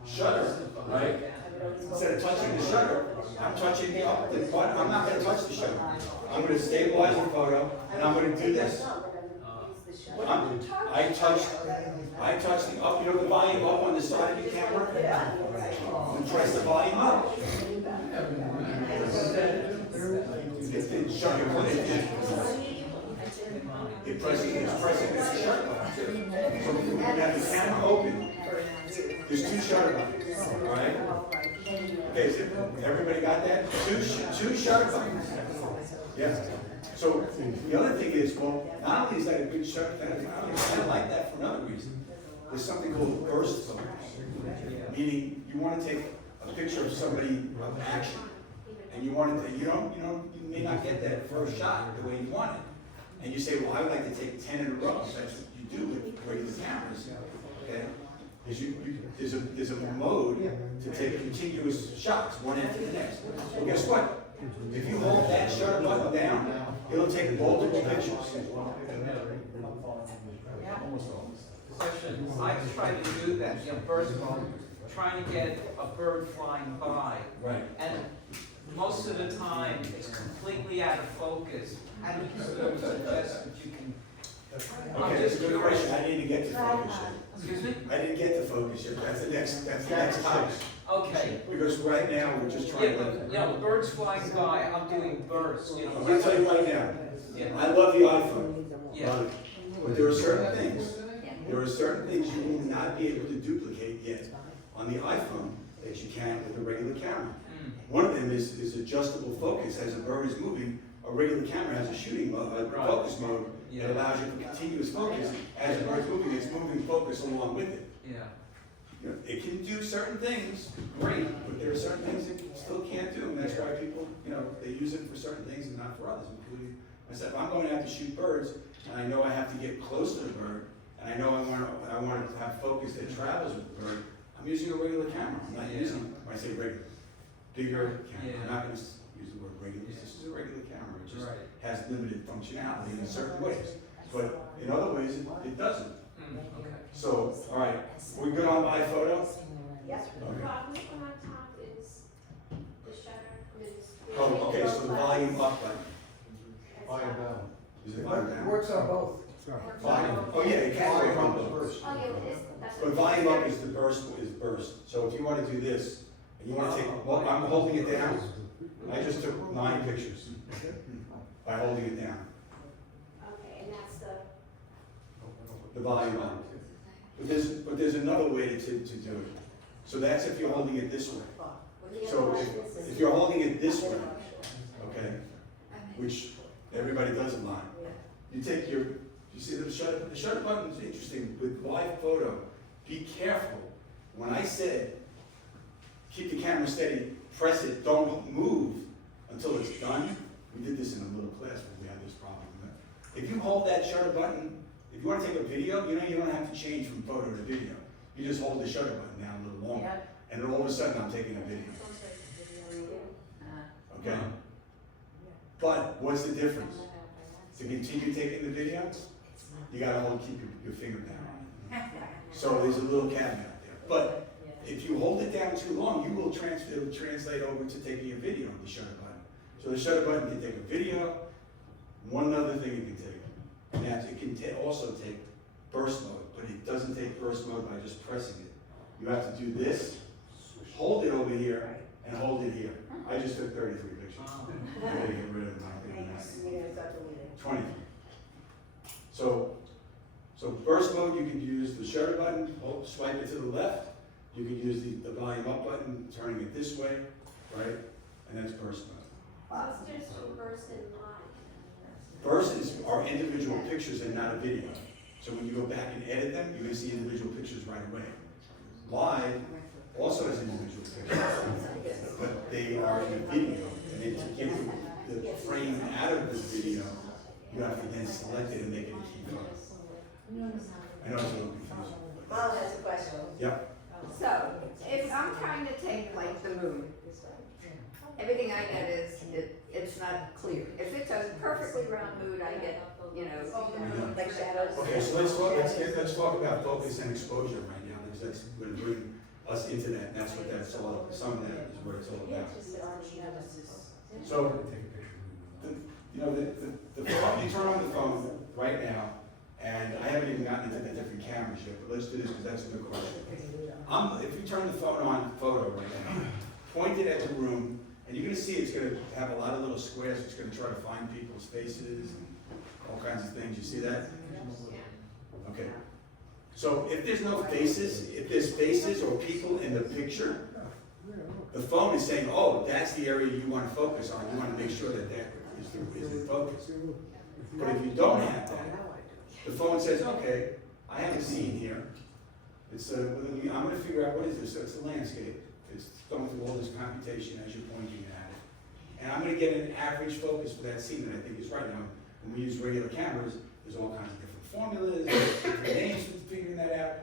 shutter, right? Instead of touching the shutter, I'm touching the button. I'm not going to touch the shutter. I'm going to stabilize the photo, and I'm going to do this. I touch the up, the volume up on the side of the camera, and press the volume up. It's pressing the shutter button. So when you have the camera open, there's two shutter buttons, all right? Okay, so everybody got that? Two shutter buttons. Yeah. So the other thing is, well, not only is that a good shutter button, I like that for another reason. There's something called burst focus, meaning you want to take a picture of somebody of action, and you want to, you may not get that first shot the way you want it, and you say, well, I would like to take 10 in a row. So that's what you do with regular cameras, okay? There's a mode to take continuous shots, one after the next. Well, guess what? If you hold that shutter button down, it'll take multiple pictures. Question, I try to do that, first of all, trying to get a bird flying by. Right. And most of the time, it's completely out of focus. How do you suggest that you can? Okay, that's a good question. I didn't get to focus yet. Excuse me? I didn't get to focus yet. That's the next topic. Okay. Because right now, we're just trying Yeah, to. but, birds flying by, I'm doing birds, I'm gonna tell you right now, Yeah. I love the iPhone. Yeah. But there are certain things you will not be able to duplicate yet on the iPhone that you can with a regular camera. One of them is adjustable focus. As a bird is moving, a regular camera has a shooting mode, a focus mode that allows you for continuous focus. As a bird's moving, it's moving focus along with it. Yeah. It can do certain things, great, but there are certain things it still can't do, and that's why people, they use it for certain things and not for others, including myself. I'm going out to shoot birds, and I know I have to get close to the bird, and I know I want to have focus that travels with the bird. I'm using a regular camera. I'm not using, when I say regular, bigger camera. I'm not going to use the word regular. This is a regular camera. It just has limited functionality in certain ways, but in other ways it doesn't. Okay. So, all right, we good on my photo? Yes. Okay. Rob, which one on top is the shutter? Oh, okay, so the volume up button. Volume down. Is it volume down? Works on both. Volume, oh yeah, it can work on both. Oh, yeah, it is, that's. But volume up is the burst, So if you want to do this, and you want to take, well, I'm holding it down. I just took 9 pictures by holding it down, Okay, and that's the volume up. But there's another way to do it. So that's if you're holding it this way. So if you're holding it this way, okay, which everybody does a lot, you take you see the shutter button is interesting with live photo. Be careful. When I said keep the camera steady, press it, don't move until it's done. We did this in a little class where we had this problem. If you hold that shutter button, if you want to take a video, you don't have to change from photo to video. You just hold the shutter button down a little longer, and then all of a sudden I'm taking a video. Okay? But what's the difference? To continue taking the video, you gotta keep your finger down on it. So there's a little caveat there. But if you hold it down too long, it'll translate over to taking a video on the shutter button. So the shutter button can take a video. One other thing it can take, and it can also take burst mode. but it doesn't take burst mode by just pressing it. You have to do this, hold it over here, and hold it here. I just took 33 pictures. I gotta get rid of them. I think that's- It's up to you. 23. So burst mode, you can use the shutter button, swipe it to the left. You can use the volume up button, turning it this way, right? And that's burst mode. So there's two bursts in live. Bursts are individual pictures and not a video. So when you go back and edit them, you're gonna see individual pictures right away. Live also has individual pictures, but they are in a video. And then to get the frame out of this video, you have to then select it and make it a key photo. I know it's a little confusing. Mom has a question. Yep. So, if I'm trying to take like the moon, everything I get is, it's not clear. If it's a perfectly round moon, I get, you know, Like shadows. Okay, so let's talk about focus and exposure right now, because that's going to bring us into that, and that's what that's all, some of that is what it's all about. So, you know, the phone, you turn on the phone right now, and I haven't even gotten into the different cameras yet, but let's do this because that's a good question. If you turn the phone on photo right now, point it at the room, and you're gonna see it's gonna have a lot of little squares. It's gonna try to find people's faces and all kinds of things. You see that? Okay. So if there's no faces, if there's faces or people in the picture, the phone is saying, oh, that's the area you want to focus on. You want to make sure that that is in focus. But if you don't have that, the phone says, okay, I have a scene here. It's I'm going to figure out what is this. So it's a landscape. It's going through all this computation as you're pointing at it. And I'm going to get an average focus for that scene that I think is right. Now, when we use regular cameras, there's all kinds of different formulas, different names for figuring that out.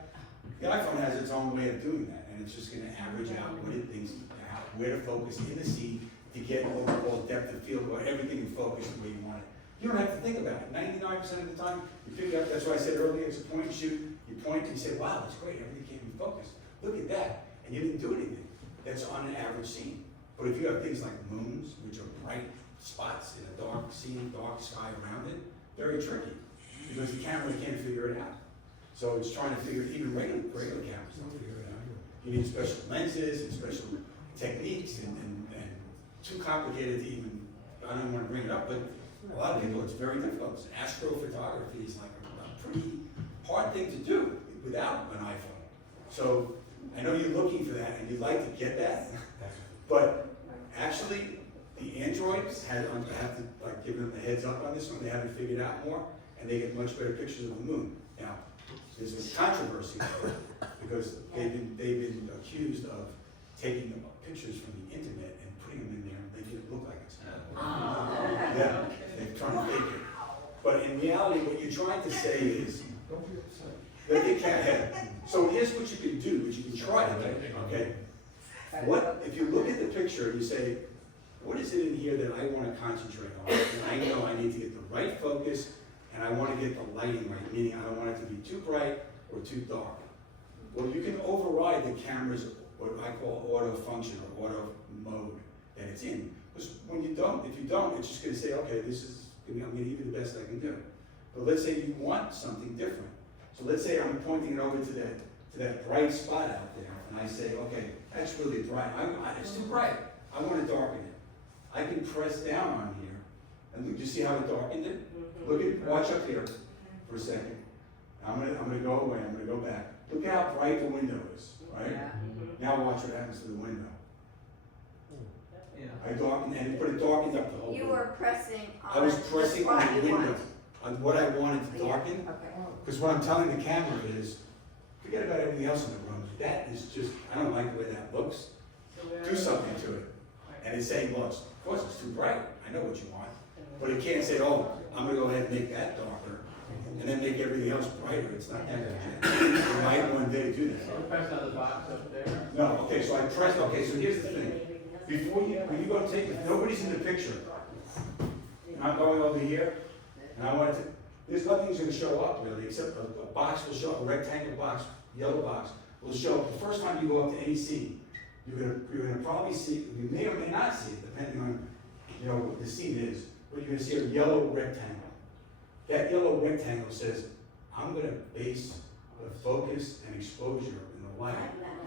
The iPhone has its own way of doing that, and it's just going to average out what it thinks, where to focus in the scene to get what we call depth of field, or everything in focus the way you want it. You don't have to think about it. 99% of the time, you pick it up. That's why I said earlier, it's a point and shoot. You point and you say, wow, that's great. Everything came in focus. Look at that. And you didn't do anything. That's on an average scene. But if you have things like moons, which are bright spots in a dark scene, dark sky around it, very tricky because the camera can't figure it out. So it's trying to figure it, even regular cameras don't figure it out. You need special lenses and special techniques and too complicated to even, I don't want to bring it up, but a lot of people, it's very difficult. Astrophotography is like a pretty hard thing to do without an iPhone. So I know you're looking for that and you'd like to get that, but actually the Androids I have to like give them a heads up on this one. They haven't figured out more and they get much better pictures of the moon. Now, there's a controversy because they've been accused of taking pictures from the internet and putting them in there and making it look like it's yeah, they're trying to fake it. But in reality, what you're trying to say is that they can't have. So here's what you can do, which you can try to do, okay? What, if you look at the picture and you say, what is it in here that I want to concentrate on? And I know I need to get the right focus and I want to get the lighting right, meaning I don't want it to be too bright or too dark. Well, you can override the camera's, what I call auto function or auto mode that it's in. Because when you don't, if you don't, it's just going to say, okay, this is, I'm going to give you the best I can do. But let's say you want something different. So let's say I'm pointing it over to that bright spot out there, and I say, okay, that's really bright. It's too bright. I want to darken it. I can press down on here, and look, do you see how it darkened it? Look at, watch up here for a second. I'm gonna go away. I'm gonna go back. Look how bright the window is, right? Now watch what happens to the window. Yeah. I darkened, and it darkened up the whole You room. were pressing on. I was pressing the on spot the you window, want. on what I wanted to Yeah, darken. okay. Because what I'm telling the camera is, forget about everything else in the room. That is just, I don't like the way that looks. Do something to it. And it's saying, well, of course it's too bright. I know what you want. But it can't say, oh, I'm gonna go ahead and make that darker, and then make everything else brighter. It's not that good. You might one day do that. Press on the box up there. No, okay, so I pressed, okay, so here's the thing. When you go take, if nobody's in the picture, and I'm going over here, and I want to, there's nothing's gonna show up really, except a box will show up, a rectangle box, yellow box, will show up. The first time you go up to any scene, you're gonna probably see, you may or may not see it, depending on, you know, what the scene is, but you're gonna see a yellow rectangle. That yellow rectangle says, I'm gonna base the focus and exposure in the light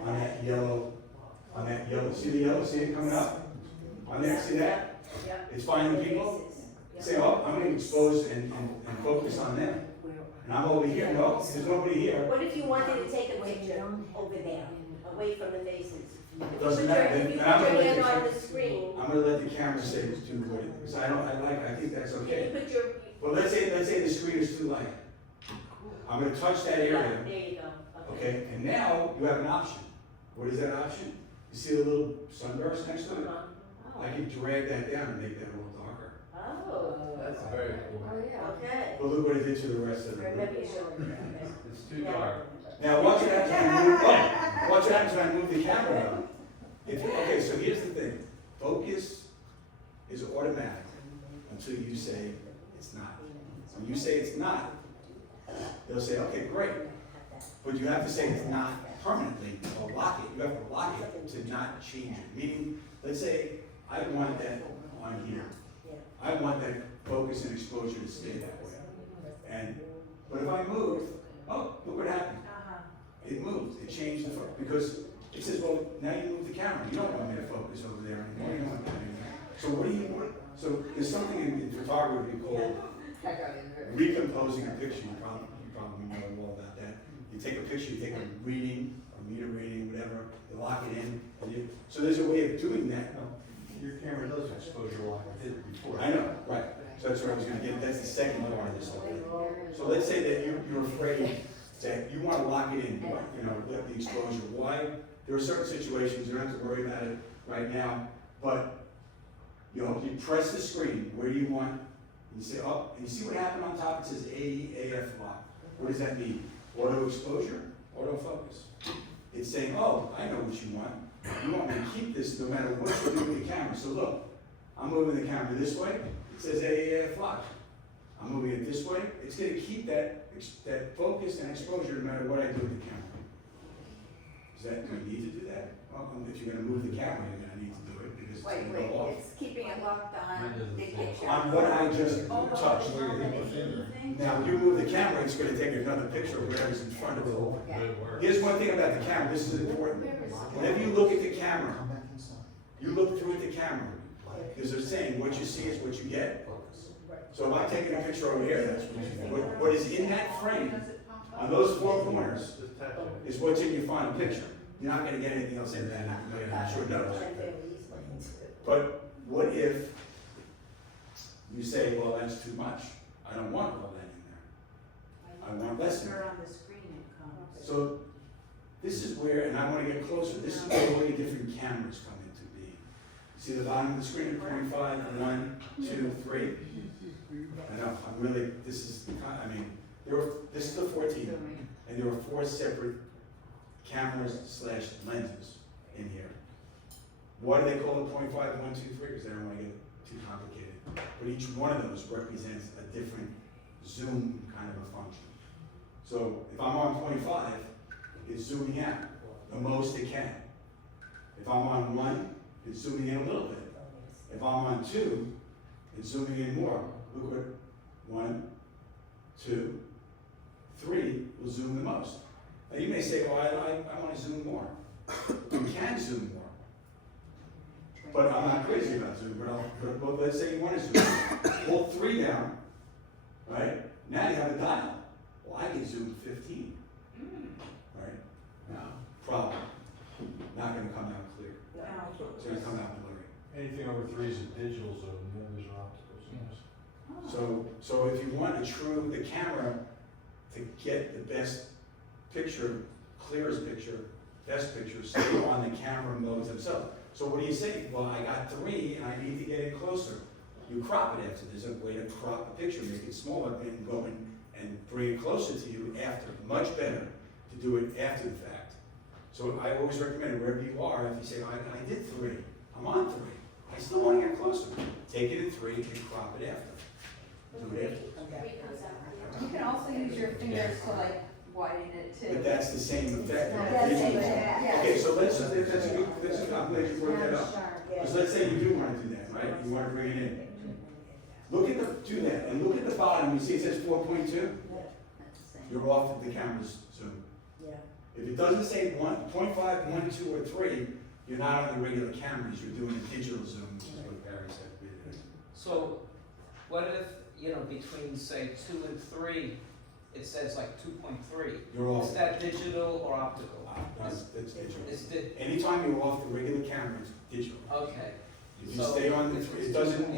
on that yellow, see the yellow, see it coming up? On there, see that? Yep. It's finding people, say, oh, I'm gonna expose and focus on them. And I'm over here, no, there's nobody here. What if you wanted to take a picture over there, away from the faces? If you Doesn't put your- matter. If you I'm put gonna your let hand the on the screen, I'm gonna let the camera say it's too light, because I think that's can okay. you put your? Well, let's say the screen is too light. I'm gonna touch that area, There you go, okay, and now you have an option. What is that option? You see the little sunburst next to it? Uh-huh. I can drag that down and make that a little darker. Oh, That's very cool. okay. But look what it did to the rest of the Remember room. you showed me. It's too dark. Now, watch what happens when I move, oh, watch what happens when I move the camera up. Okay, so here's the thing. Focus is automatic until you say it's not. When you say it's not, they'll say, okay, great. But you have to say it's not permanently, or lock it. You have to lock it to not change it. Meaning, let's say I want that on here. I want that focus and exposure to stay that way. But if I move, oh, look what happened. It moved, it changed the focus, because it says, well, now you move the camera, you don't want me to focus over there anymore, you don't want that anymore. So what do you want? So there's something in photography called recomposing a picture. You probably know all about that. You take a picture, you take a reading, a meter reading, whatever, you lock it in, so there's a way of doing that. Your camera does exposure lock, I did it before. I know, right, so that's what I was gonna get, that's the second part of this whole thing. So let's say that you're afraid that you wanna lock it in, let the exposure. Why? There are certain situations, you don't have to worry about it right now, but you press the screen where you want, you say, oh, and you see what happened on top, it says AF lock. What does that mean? Auto exposure, auto focus. It's saying, oh, I know what you want. You want me to keep this no matter what you do with the camera. So look, I'm moving the camera this way, it says AF lock. I'm moving it this way, it's gonna keep that focus and exposure no matter what I do with the camera. Do you need to do that? Well, if you're gonna move the camera, you're gonna need to do it because it's gonna Wait, go off. it's keeping it locked on the picture. On what I just touched. Now, you move the camera, it's gonna take another picture of whatever's in front of it. Yeah. Here's one thing about the camera, this is important. Whenever you look at the camera, Come back inside. you look through at the camera, because they're saying what you see is what you get. Focus. So if I'm taking a picture over here, that's what is in that frame, on those four corners, Just touch it. is what's in your final picture. You're not gonna get anything else in that, I'm sure knows. But what if you say, well, that's too much, I don't want all that in there, I want less in there. On the screen it comes. So this is where, and I wanna get closer, this is where all your different cameras come into being. See the bottom of the screen, 0.5, 1, 2, 3? I know, I'm really, this is the 14, and there are 4 separate cameras/lenses in here. Why do they call it 0.5, 1, 2, 3? Because they don't want to get too complicated. But each one of those represents a different zoom kind of a function. So if I'm on 0.5, it's zooming out the most it can. If I'm on 1, it's zooming in a little bit. If I'm on 2, it's zooming in more. Look what 1, 2, 3 will zoom the most. Now you may say, well, I want to zoom more. You can zoom more. But I'm not crazy about zoom, but let's say you want to zoom. Pull 3 down, right? Now you have a dial. Well, I can zoom 15. Right? Now, problem. Not going to come out clear. It's going to come out blurry. Anything over 3 is a digital zoom, the others are optical zooms. So if you want the camera to get the best picture, clearest picture, best picture, stay on the camera modes themselves. So what do you say? Well, I got 3 and I need to get it closer. You crop it after. There's a way to crop a picture, make it smaller and go in and bring it closer to you after. Much better to do it after the fact. So I always recommend wherever you are, if you say, I did 3, I'm on 3, I still want to get closer. Take it in 3 and crop it after. Do it after. You can also use your fingers to like widen it too. But that's the same effect. Yeah. Okay, so let's I'm glad you brought that up. Because let's say you do want to do that, right? You want to bring it in. Do that, and look at the bottom, you see it says 4.2? you're off the camera's zoom. Yeah. If it doesn't say 1.5, 1, 2, or 3, you're not on the regular cameras, you're doing a digital zoom, which is what Barry said. So, what if, you know, between say 2 and 3, it says like 2.3? You're off. Is that digital or optical? That's digital. Is Anytime you're off the regular camera, it's digital. okay, If you So- stay on the, it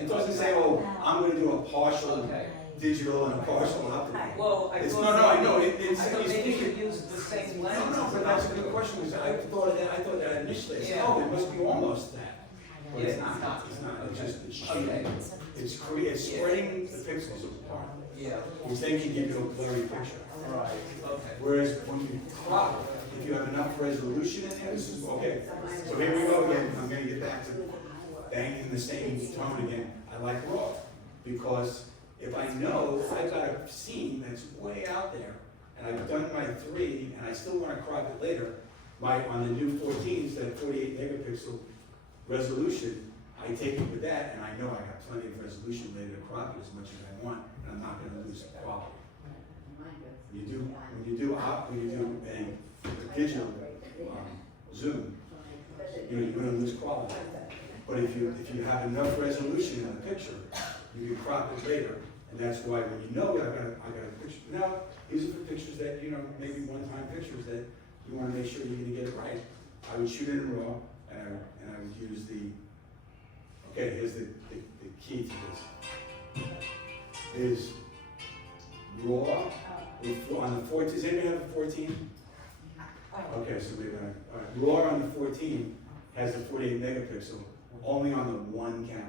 doesn't say, oh, I'm gonna do a partial okay. digital and a partial optical. Well, I It's, thought. no, I know, I it's, thought maybe you could use the same lens. no, but that's a good question, because I thought that initially, I said, Yeah. oh, it must be almost that. But it's Yeah. not, it's just, it's Okay. shading. It's spreading the pixels apart, Yeah, which then can give you a blurry picture. right, okay. Whereas when you crop, if you have enough resolution in there, this is, okay, so here we go again, I'm gonna get back to banging the same tone again. I like raw, because if I know I've got a scene that's way out there, and I've done my 3, and I still wanna crop it later, on the new 14s, that 48 megapixel resolution, I take it with that, and I know I got plenty of resolution later to crop it as much as I want, and I'm not gonna lose quality. When you do a digital zoom, you're gonna lose quality. But if you have enough resolution in the picture, you can crop it later, and that's why when you know I got a picture. Now, these are the pictures that, you know, maybe one-time pictures that you wanna make sure you're gonna get it right. I would shoot it in RAW, and I would use okay, here's the key to this. Is RAW, on the 14, does anybody have a 14? Okay, so we're gonna, RAW on the 14 has the 48 megapixel, only on the one camera.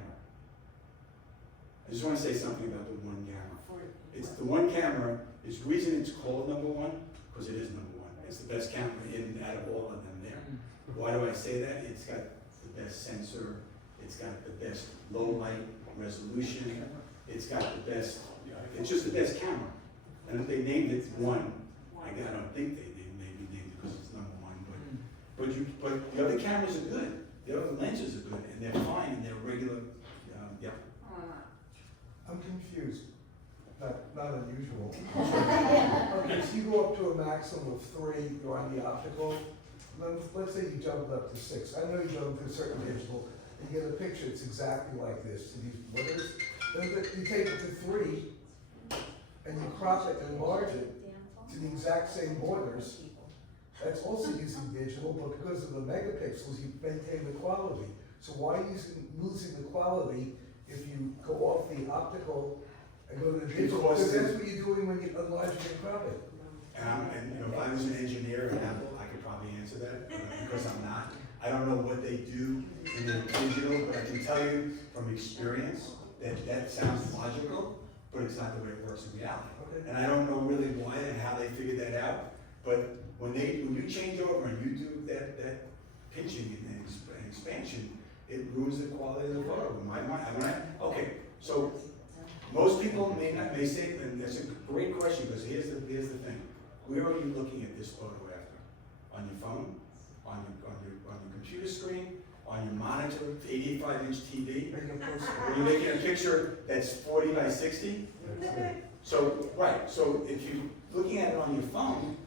I just wanna say something about the one camera. It's the one camera, the reason it's called number 1, because it is number 1. It's the best camera out of all of them there. Why do I say that? It's got the best sensor, it's got the best low light resolution, it's got the best, it's just the best camera. And if they named it 1, I don't think they maybe named it because it's number 1, but the other cameras are good, the other lenses are good, and they're fine, and they're regular, yeah. I'm confused, not unusual. Okay, so you go up to a maximum of 3, you're on the optical. Let's say you jumped up to 6. I know you jumped to a certain digital, and you get a picture, it's exactly like this. So these borders, then you take it to 3, and you crop it and enlarge it to the exact same borders. That's also using digital, but because of the megapixels, you maintain the quality. So why losing the quality if you go off the optical and go to the digital? Because that's what you're doing when you enlarge and crop it. And you know, if I was an engineer at Apple, I could probably answer that, because I'm not. I don't know what they do in the digital, but I can tell you from experience that sounds logical, but it's not the way it works in reality. Okay. And I don't know really why and how they figured that out, but when you change over and you do that pinching and expansion, it ruins the quality of the photo. In my mind, okay, so most people may say, and that's a great question, because here's the thing. Where are you looking at this photo after? On your phone? On your computer screen? On your monitor, 85-inch TV? Are you making a picture that's 40 by 60? So, right, so if you're looking at it on your phone,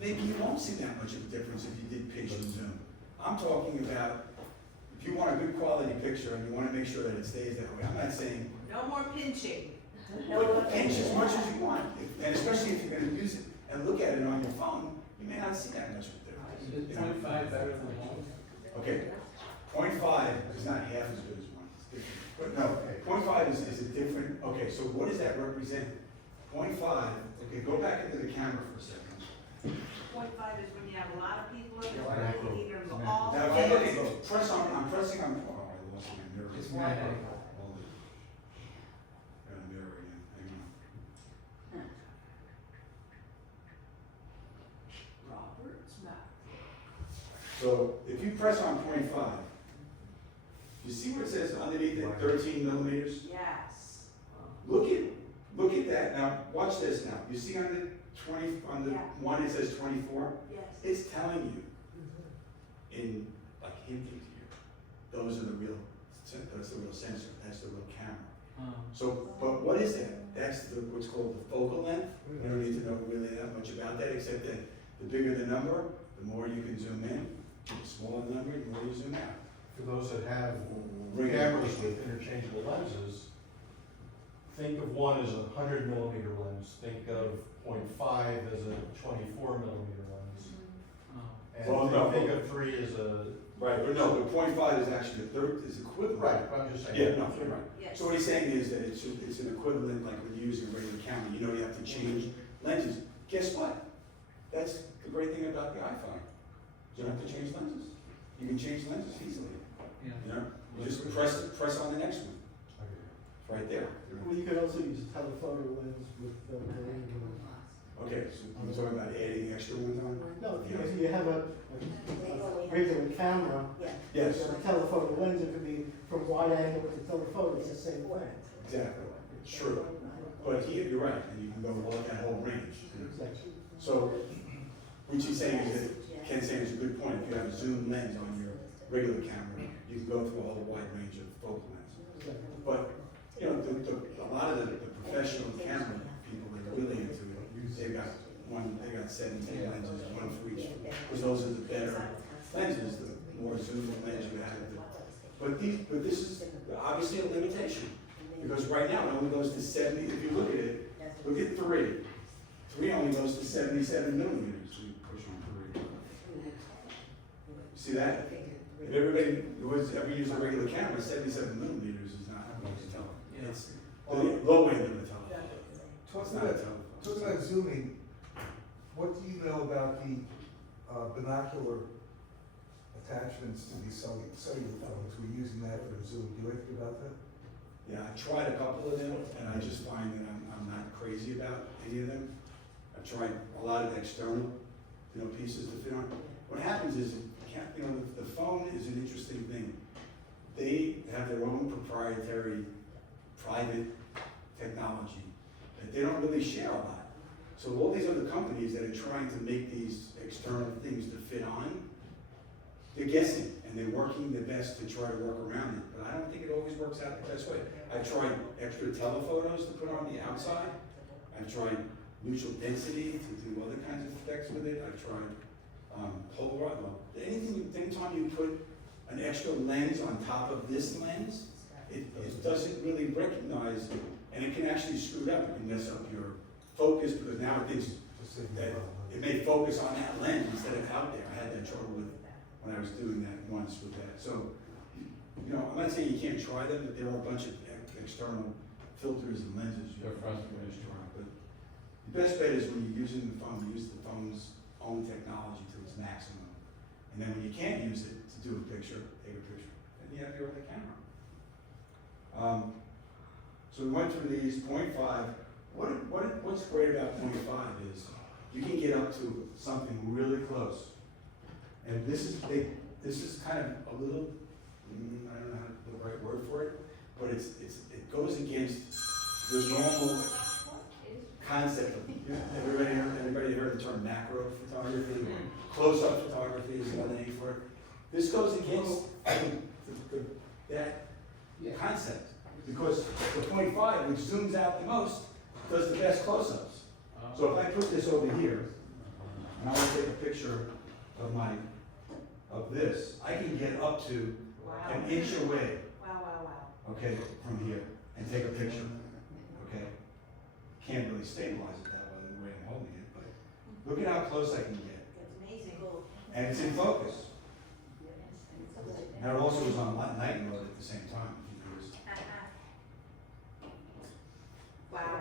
maybe you won't see that much of a difference if you did pinch and zoom. I'm talking about, if you want a good quality picture and you want to make sure that it stays that way, I'm not saying, No more pinching. but pinch as much as you want, and especially if you're going to use it and look at it on your phone, you may not see that much of a difference. Is 0.5 better than 1? Okay, 0.5 is not half as good as 1. It's different. But no, 0.5 is a different, okay, so what does that represent? 0.5, okay, go back into the camera for a second. 0.5 is when you have a lot of people in the Macro. room, either go all Now, the if I look way. at, I'm pressing on, oh, I lost my mirror. It's wide angle. Hold it. Got a mirror again, hang on. Robert's map. So if you press on 0.5, you see where it says underneath it 13 millimeters? Yes. Look at that. Now, watch this now. You see on the Yeah. one it says 24? Yes. It's telling you, like hinting to you, that's the real sensor, that's the real camera. So, but what is that? That's what's called the focal length. You don't need to know really that much about that, except that the bigger the number, the more you can zoom in. The smaller the number, the more you zoom out. For those that have Bring it cameras up. with interchangeable lenses, think of one as a 100mm lens, think of 0.5 as a 24mm lens. Well, And no. think of 3 as a, Right, but no, the 0.5 is actually the third, is equivalent. right, I'm just saying. Yeah, no, you're right. Yes. So what he's saying is that it's an equivalent, like when you're using a regular camera, you know you have to change lenses. Guess what? That's the great thing about the iPhone. You don't have to change lenses. You can change lenses easily, Yeah. you know? You just press on the next one, it's right there. Well, you could also use a telephoto lens with, Okay, so you're talking about adding extra ones on? no, if you have a regular camera, Yes, a telephoto lens, it could be from wide angle to telephoto, it's the same thing. exactly, it's true. But here, you're right, and you can go all that whole range. Exactly. So, what she's saying is that, Ken's saying is a good point, if you have a zoom lens on your regular camera, you can go through a whole wide range of focal lengths. But, you know, a lot of the professional camera people that are really into it, they got 17 lenses, one for each, because those are the better lenses, the more zoom lens you have. But this is obviously a limitation, because right now it only goes to 70, if you look at it, look at 3. 3 only goes to 77mm, so you push on 3. See that? If everybody who has ever used a regular camera, 77mm is not how much to tell. It's the low end of the telephone. It's not a telephone. Talking about zooming, what do you know about the binocular attachments to these cellular phones? We're using that for zoom. Do you know anything about that? Yeah, I tried a couple of them, and I just find that I'm not crazy about any of them. I've tried a lot of external, pieces to fit on. What happens is, the phone is an interesting thing. They have their own proprietary, private technology that they don't really share a lot. So all these other companies that are trying to make these external things to fit on, they're guessing, and they're working their best to try to work around it, but I don't think it always works out the best way. I've tried extra telephotos to put on the outside. I've tried neutral density to do other kinds of effects with it. I've tried Polaroid. Well, anytime you put an extra lens on top of this lens, it doesn't really recognize, and it can actually screw it up. It can mess up your focus, because now it thinks that it may focus on that lens instead of out there. I had that trouble with when I was doing that once with that. So, I'm not saying you can't try them, but there are a bunch of external filters and lenses you have to try. But the best bet is when you're using the phone, use the phone's own technology to its maximum. And then when you can't use it to do a picture, take a picture. Then you have your other camera. So we went through these 0.5. What's great about 0.5 is you can get up to something really close. And this is kind of a little, I don't know the right word for it, but it goes against the normal concept of, everybody heard the term macro photography, close-up photography is another name for it. This goes against that concept, because the 0.5, which zooms out the most, does the best close-ups. So if I put this over here, and I want to take a picture of this, I can get up to an inch away, Wow. okay, from here, and take a picture, okay? Can't really stabilize it that way, the way I'm holding it, but look at how close I can get. That's amazing. And it's in focus. Now it also is on night mode at the same time. Wow.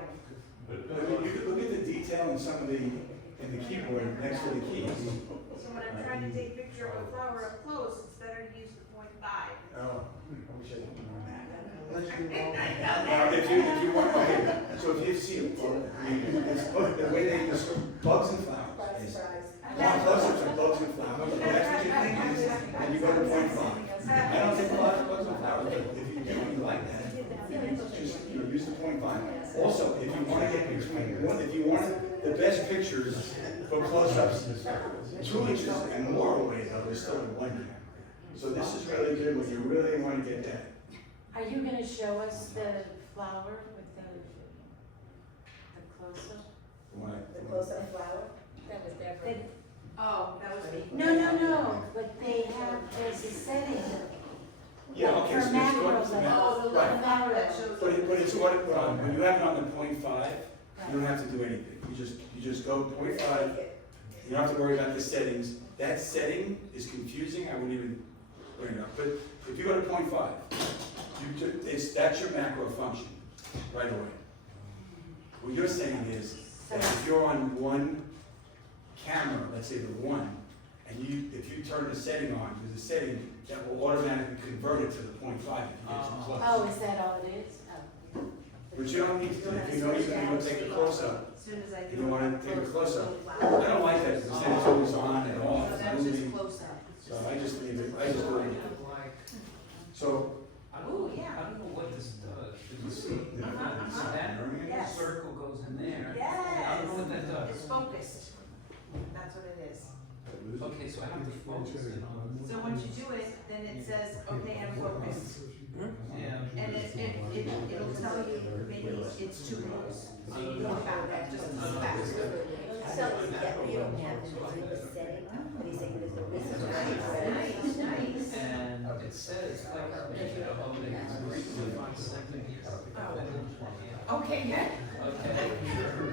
You could look at the detail in in the keyboard next to the keys. So when I'm trying to take a picture of a flower up close, it's better to use the 0.5. Oh, I wish I didn't know that. Let's do all. If you want, okay, so if you see a bug, the way they describe bugs and flowers is, close-ups are bugs and flowers, and that's what you think is, and you go to 0.5. I don't take a lot of bugs and flowers, but if you do, you like that, just, use the 0.5. Also, if you want to get if you want the best pictures for close-ups, 2 inches and more away though, is still in 1 camera. So this is really good when you really want to get that Are you gonna show us the flower with the close-up? The close-up flower? That was Deborah. Oh, that was me. No, but they have, there's a setting. Yeah, like okay, for so it's macro going to level. Oh, the little Right. flower that shows. But it's when you have it on the 0.5, you don't have to do anything. You just go 0.5. You don't have to worry about the settings. That setting is confusing, I wouldn't even bring it up. But if you go to 0.5, that's your macro function right away. What you're saying is that if you're on one camera, let's say the one, and if you turn the setting on, there's a setting that will automatically convert it to the 0.5 if you get too close. Oh, is that all it is? Oh. But you don't need to, if you know you're gonna go take a close-up, As soon as I you do don't wanna it, take a close close-up. the I flower. don't like that, because then it's always on and off. So it's that was just moving. close up. So I just leave it, I just do it. Like, So, Ooh, yeah. I don't know what this does, did you see? Uh-huh, So that Yes. circle goes in there. I Yes. don't know what that does. It's focused. That's what it is. Okay, so I have to focus it on. So once you do it, then it says, okay, I'm focused. Yeah. And it'll tell you maybe it's too close. So you know about that, just as fast. So, yeah, you don't have to do the setting, but he's saying there's a reason. Nice, nice. And it says, like, Okay, good. Okay,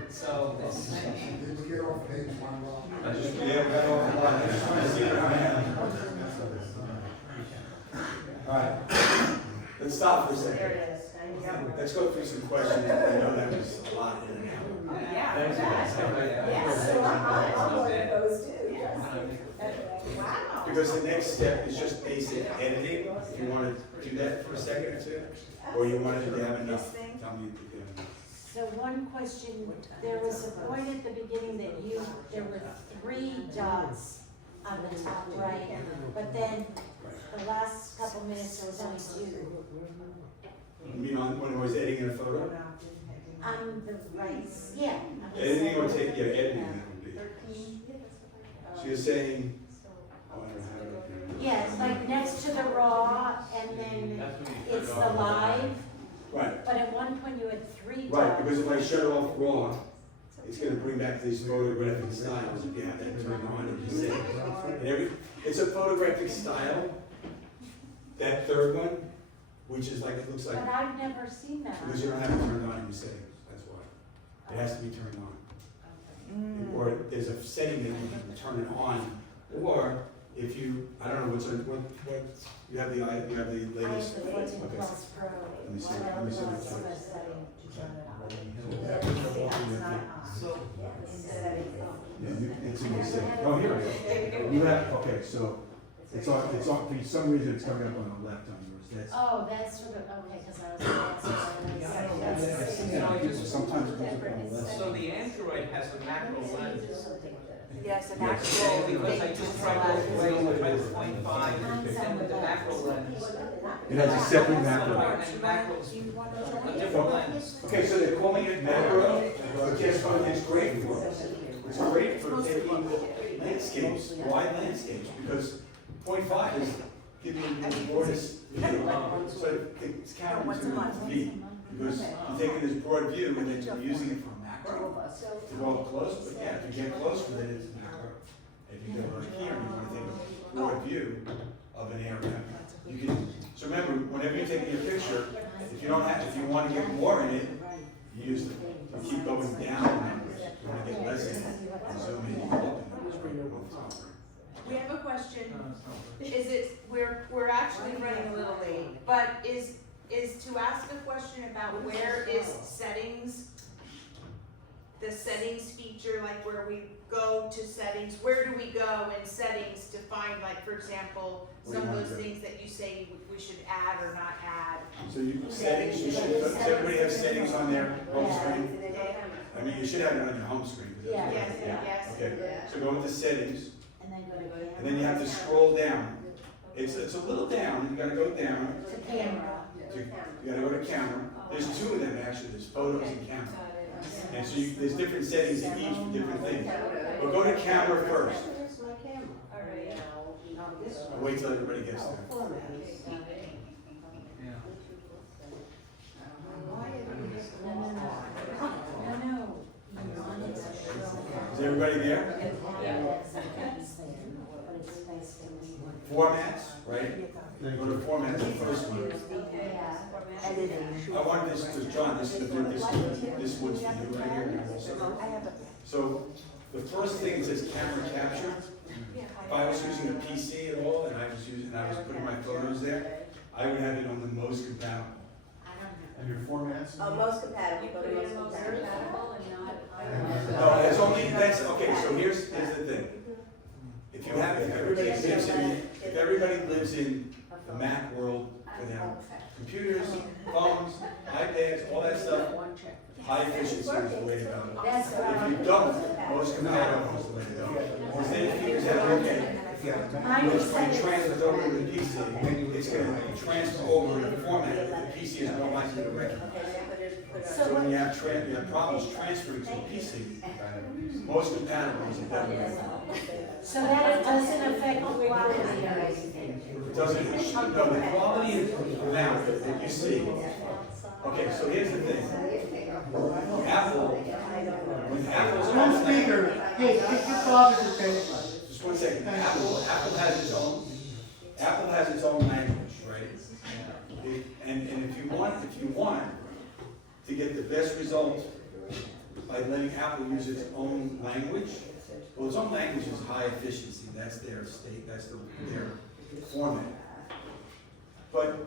so it's saying, Did we get off page one, Rob? I just, yeah, we got off the line, I just wanna see what I am. Alright, let's stop for a There second. it is. Let's go through some questions, I know that was a lot in an hour. Yeah. Thanks, guys. Yes. So I'm one of those too, yes. Wow. Because the next step is just basic editing, if you wanna do that for a second or two, or you wanna do have enough, tell me if you have enough. So one question, there was a point at the beginning that there were 3 dots on the top right, but then the last couple minutes there was only 2. You mean when I was editing a photo? On the right, yeah. on the Editing or side. editing that would be. So you're saying, oh, I don't have it up here. Yeah, it's like next to the raw, and then it's the live, Right, but at one point you had 3 dots. right, because if I shut off raw, it's gonna bring back these photographic styles, if you have that turned on, and you say, it's a photographic style, that third one, which is like, it looks like, But I've never seen that. because you don't have it turned on in your settings, that's why. It has to be turned on. Or there's a setting that you can turn it on, or if you, I don't know what, you have the I have the latest. 14 Okay. Plus Pro. Let me see, What let me see else what was it the says. setting to turn it on? so, Yeah, it's in the setting. Oh, here it is. You have, okay, so, it's on, for some reason, it's coming up on the left on yours, that's. Oh, that's sort of, okay, because I was, I've seen that on people, sometimes it comes up on the left. so the Android has a macro lens. Yes, an And actual. because I just tried both ways, I tried the 0.5 and with the macro lens. It has a separate macro. And macro's a different lens. Okay, so they're calling it macro, but guess what, it's great for us. It's great for taking landscapes, wide landscapes, because 0.5 is giving you the broadest view. So it's counterintuitive, because you're taking this broad view and then you're using it for macro to go up close, but yeah, if you get close with it, it's macro. If you go like here and you want to take a broad view of an area, you can, so remember, whenever you're taking a picture, if you don't have, if you want to get more in it, you use the, you keep going down the numbers. You want to get less in it, and zoom in, and up the numbers right on the top. We have a question. Is it, we're actually running a little late, but is to ask a question about where is settings, the settings feature, like where we go to settings, where do we go in settings to find, like, for example, some of those things that you say we should add or not add? So you, settings, you should, does everybody have settings on their home screen? I mean, you should have it on your home screen. 'cause Yeah. that's- Yes. Okay, so go into settings, and then go to camera. and then you have to scroll down. It's a little down, you gotta go down, To camera. you gotta go to camera. There's 2 of them actually, there's photos and camera. And so there's different settings in each for different things. But go to camera first. Where's my camera? I'll wait till everybody gets there. Yeah. Everybody there? Formats, right? Go to formats, the first one. I want this, because John, this one's for you right here also. So, the first thing that says camera capture, if I was using a PC at all, and I was putting my photos there, I would have it on the most compatible. And your formats? Oh, most compatible, go to most Most compatible. compatible and not. No, it's only, okay, so here's the thing. If everybody lives in the Mac world, with their computers, phones, iPads, all that stuff, high efficiency is the way to go. That's what If you don't, most compatible is the way to go. Because then it figures out, okay, Mine was when it set. transfers over to the PC, it's gonna transfer over in a format that the PC is more likely to recognize. So when you have problems transferring to the PC, most compatible is a better way. So that it doesn't affect the quality or anything. It doesn't, no, the quality and amount that you see. Okay, so here's the thing. Apple, when Apple's No own speaker, hey, get your father's attention. just one second, Apple has its own language, right? And if you want to get the best result by letting Apple use its own language, well, its own language is high efficiency, that's their their format. But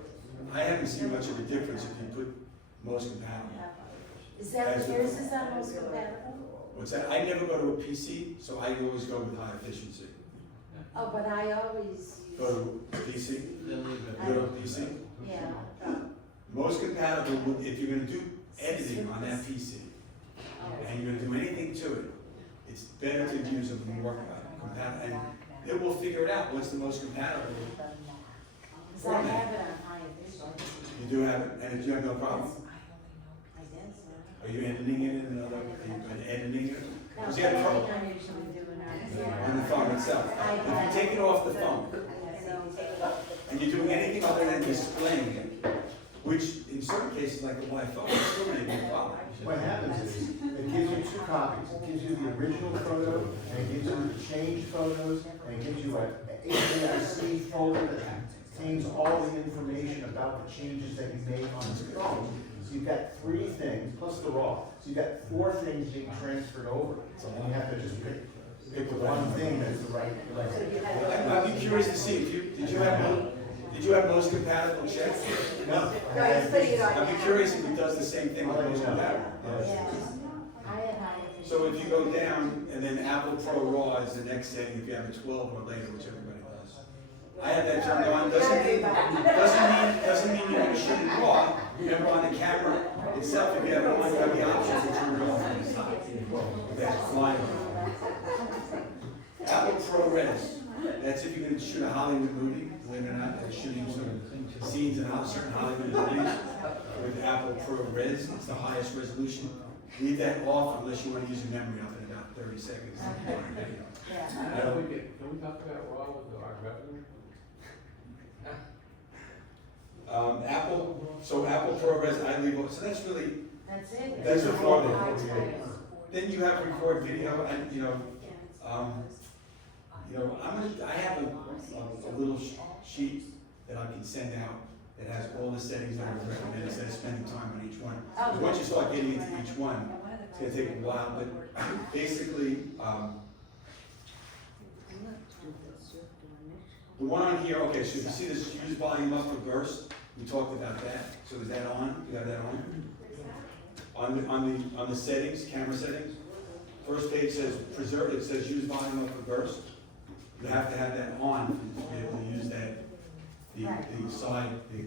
I haven't seen much of a difference if you put most compatible. Is that what yours is on most compatible? What's that? I never go to a PC, so I always go with high efficiency. Oh, but I always Go use, to PC, Then leave it. go to PC. yeah. Most compatible, if you're gonna do editing on that PC, and you're gonna do anything to it, it's better to use a more compatible, and it will figure it out, what's the most compatible. Because I have it on high efficiency. You do have it, and if you have no problem, I guess so. are you editing it in another, are you editing it? No, Because you have trouble I usually do it on the phone itself. If you take it off the phone, and you're doing anything other than displaying it, which in certain cases, like a live phone, it's still gonna be a problem. What happens is, it gives you two copies, it gives you the original photo, and it gives you the changed photos, and it gives you a AIC folder that contains all the information about the changes that you made on the phone. So you've got three things, plus the raw, so you've got four things being transferred over, and you have to just pick the one thing that's the right. I'd be curious to see, did you have most compatible check? No. No, he's putting it on. I'd be curious if it does the same thing with most compatible. Yeah. I have high efficiency. So if you go down, and then Apple Pro Raw is the next setting, if you have a 12 or later, which everybody does. I have that turned on, doesn't mean you're gonna shoot it raw. Remember on the camera itself, if you have it on, you have the option to turn it on on the side. That's fine. Apple ProRes, that's if you're gonna shoot a Hollywood movie, believe it or not, they're shooting some scenes in certain Hollywood movies with Apple ProRes, it's the highest resolution. Leave that off unless you wanna use your memory up in about 30 seconds. Yeah. Can we talk about raw with our revenue? Apple ProRes, I leave off, so that's really, That's it. that's the format. High times. Then you have record video, and I have a little sheet that I can send out that has all the settings that I would recommend instead of spending time on each one. Because once you start getting into each one, it's gonna take a while, but basically, the one on here, okay, so if you see this use volume up for burst, we talked about that, so is that on? You have that on? On the settings, camera settings, first page says preserve, it says use volume up for burst. You have to have that on to be able to use that, the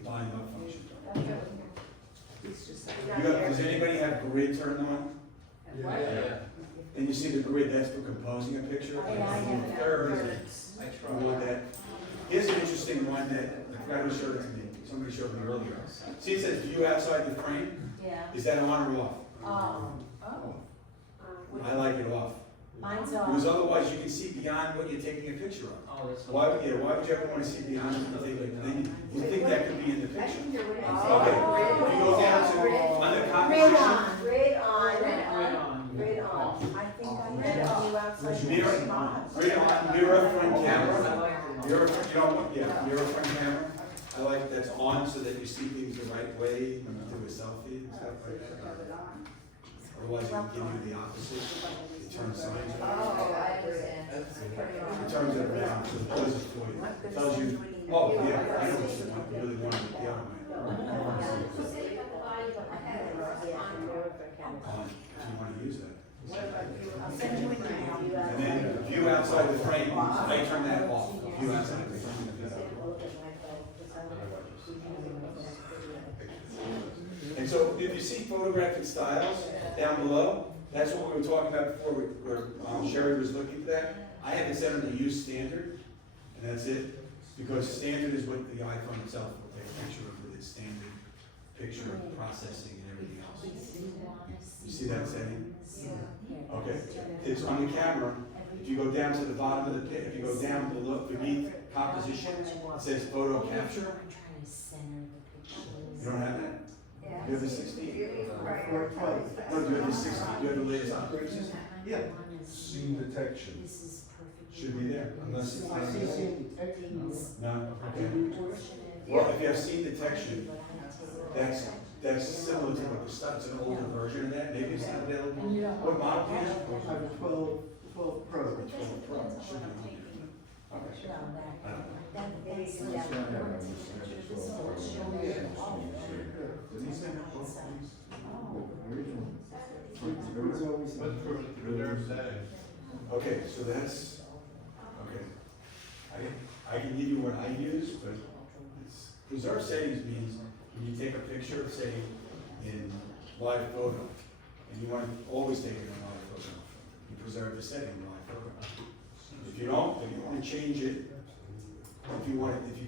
volume up function. Does anybody have grid turned on? Yeah. And you see the grid, that's for composing a picture. Yeah, I have it on birds. I want that. Here's an interesting one that, I forgot who showed it to me, somebody showed me earlier. See, it says view outside the frame, Yeah. is that on or off? Oh, I like it off. mine's Because on. otherwise you can see beyond what you're taking a picture of. Oh, that's. Why would you ever want to see beyond what you're taking? Then you think that could be in the I picture. can hear what Okay, if you go down to, under Red composition, on. Grid on. Right on. Grid on. I think I have you outside. You don't want, yeah, mirror front camera, I like that's on so that you see things the right way when you do a selfie and stuff like that. Otherwise, it can give you the opposite, it turns signs Oh, around. I understand. It turns it around, so it does it for you. It tells you, oh, yeah, I know what you want, you really want it the other way. If you want to use that. I'll send you an email. And then view outside the frame, I turn that off, view outside the frame. And so if you see photographic styles down below, that's what we were talking about before, where Sherry was looking for that. I have it set on the use standard, and that's it, because standard is what the iPhone itself will take a picture of with its standard picture processing and everything else. You see that setting? Okay, it's on the camera. If you go down to the bottom of the page, if you go down below, beneath composition, it says photo capture. You don't have that? You have the 16? Or 12. No, do you have the 16? Do you have the latest operating system? Yeah. Scene detection. Should be there, unless it's I not. see scene detection. No, okay. Well, if you have scene detection, that's similar to what the stuff, it's an older version of that, maybe it's not available. What model do you have? I have a 12 Pro. 12 Pro, should be on there. Okay. I don't know. But for preserve settings. Okay, so that's, okay. I can give you what I use, but it's, preserve settings means when you take a picture, say, in live photo, and you want to always take it in live photo, you preserve the setting in live photo. If you don't, then you want to change it. If you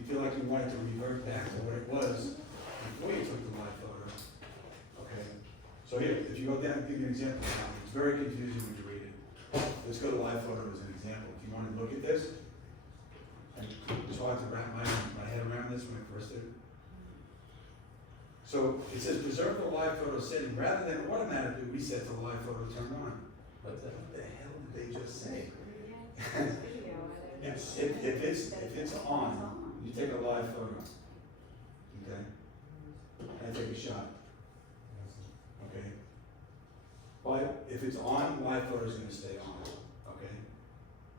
feel like you want it to revert back to what it was before you took the live photo. Okay, so here, if you go down, I'll give you an example now. It's very confusing when you read it. Let's go to live photo as an example. If you want to look at this, it's hard to wrap my head around this when I first did it. So it says preserve the live photo setting rather than automatically reset the live photo turn on. What the hell did they just say? If it's on, you take a live photo, okay? I take a shot, okay? But if it's on, live photo is gonna stay on, okay?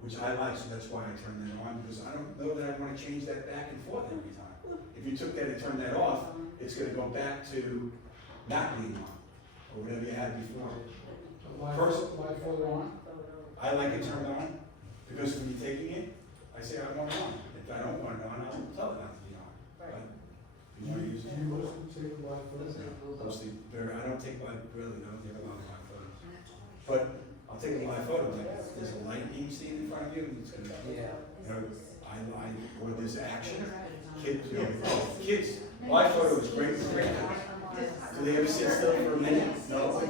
Which I like, so that's why I turn that on, because I don't know that I wanna change that back and forth every time. If you took that and turned that off, it's gonna go back to not being on, or whatever you had before. Live photo on? I like it turned on, because when you're taking it, I say I want it on. If I don't want it on, I'll tell it not to be on. But if you wanna use it. Do you mostly take live photos? Mostly, I don't take live, really, I don't take a lot of live photos. But I'll take a live photo, like, if there's a light being seen in front of you, it's gonna, you know, or there's action. Kids, live photo is great for great. Do they ever sit still for a minute? No.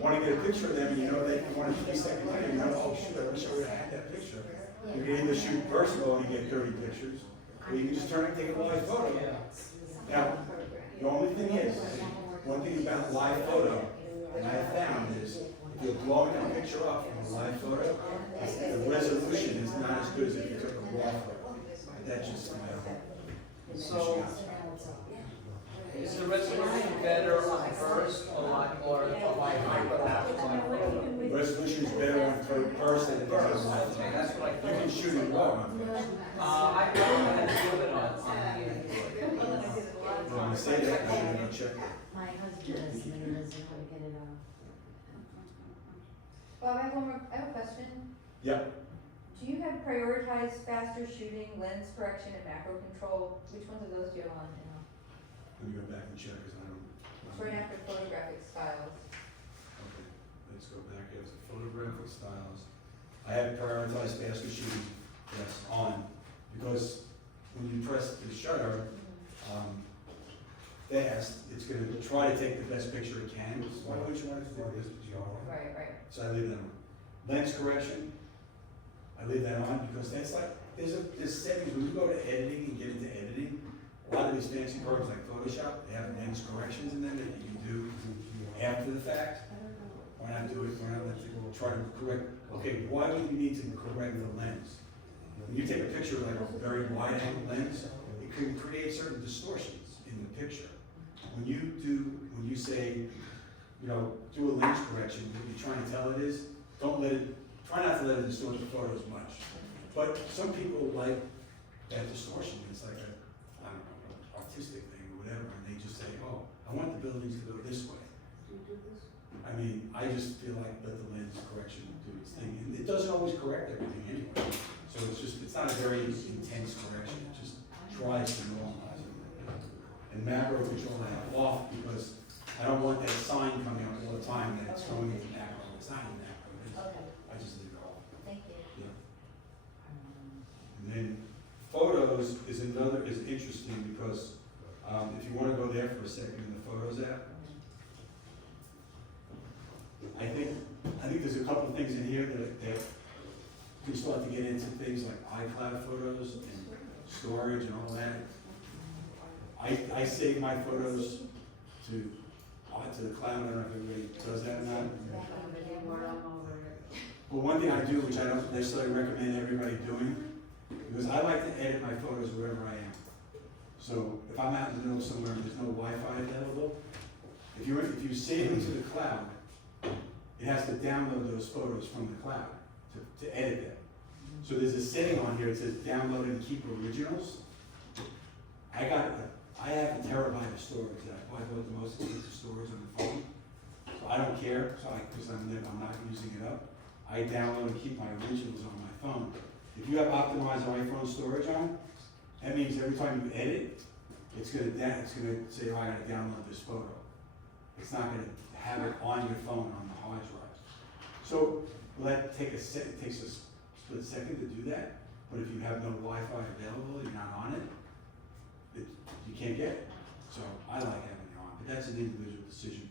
Want to get a picture of them, and you know they want a 3-second later, you know, oh shoot, I wish I would have had that picture. You can either shoot personal and you get 30 pictures, or you can just turn and take a live photo. Now, the only thing is, one thing about live photo, and I have found is, if you're blowing a picture up from a live photo, the resolution is not as good as if you took a raw photo. That's just my own. So, is the resolution better on first or a live photo? Resolution is better on first than it is on live photo. Okay, that's what I You can shoot it raw on first. I don't have to do it on When I say that, I'm gonna check it. My husband doesn't know how to get it off. Bob, I have I have a question. Yep. Do you have prioritized faster shooting, lens correction, and macro control? Which ones of those do you have on now? Let me go back and check, because I don't. It's right after photographic styles. Okay, let's go back, it's photographic styles. I have prioritized faster shooting, yes, on, because when you press the shutter, fast, it's gonna try to take the best picture it can. Why would you want to do this? Right, right. So I leave that on. Lens correction, I leave that on because that's like, there's settings, when you go to editing and get into editing, a lot of these fancy programs like Photoshop, they have lens corrections in them that you can do after the fact. Why not do it, why not let you try to correct, okay, why would you need to correct the lens? when you take a picture of like a very wide angle lens, it can create certain distortions in the picture. When you say, you know, do a lens correction, what you're trying to tell it is, try not to let it distort the photos much. But some people like that distortion, it's like I don't know, an artistic thing or whatever, and they just say, oh, I want the buildings to go this way. I mean, I just feel like let the lens correction do its thing. And it doesn't always correct everything anyway. So it's not a very intense correction, it just tries to normalize it. And macro control I have off because I don't want that sign coming up all the time that it's going into macro. It's not in macro. I just leave it off. Thank you. Yeah. And then photos is interesting because if you want to go there for a second in the Photos app, I think there's a couple of things in here that you start to get into things like iCloud photos and storage and all that. I save my photos to the cloud. I don't know if everybody does that or not. But one thing I do, which I don't necessarily recommend everybody doing, because I like to edit my photos wherever I am. So if I'm out in the middle of somewhere and there's no Wi-Fi available, if you save them to the cloud, it has to download those photos from the cloud to edit them. So there's a setting on here that says download and keep originals. I have a terabyte of storage that I bought the most expensive storage on the phone. So I don't care, because I'm not using it up. I download and keep my originals on my phone. If you have optimized iPhone storage on, that means every time you edit, it's gonna say, oh, I gotta download this photo. It's not gonna have it on your phone on the hard drive. So it takes a split second to do that, but if you have no Wi-Fi available, you're not on it, you can't get it. So I like having it on, but that's an individual decision.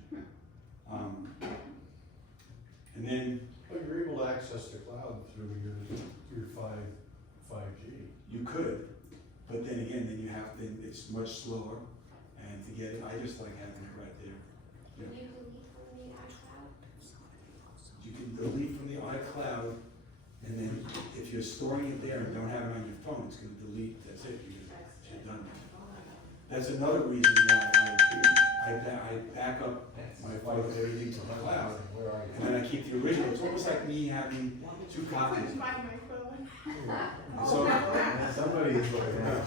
And then But you're able to access the cloud through your 5G. you could, but then again, it's much slower, and to get it, I just like having it right there. Can you delete from the iCloud? You can delete from the iCloud, and then if you're storing it there and don't have it on your phone, it's gonna delete, that's it, you're done. That's another reason why I back up my photos, everything to the cloud, and then I keep the original. It's almost like me having two copies. Find my phone. So, Somebody is looking at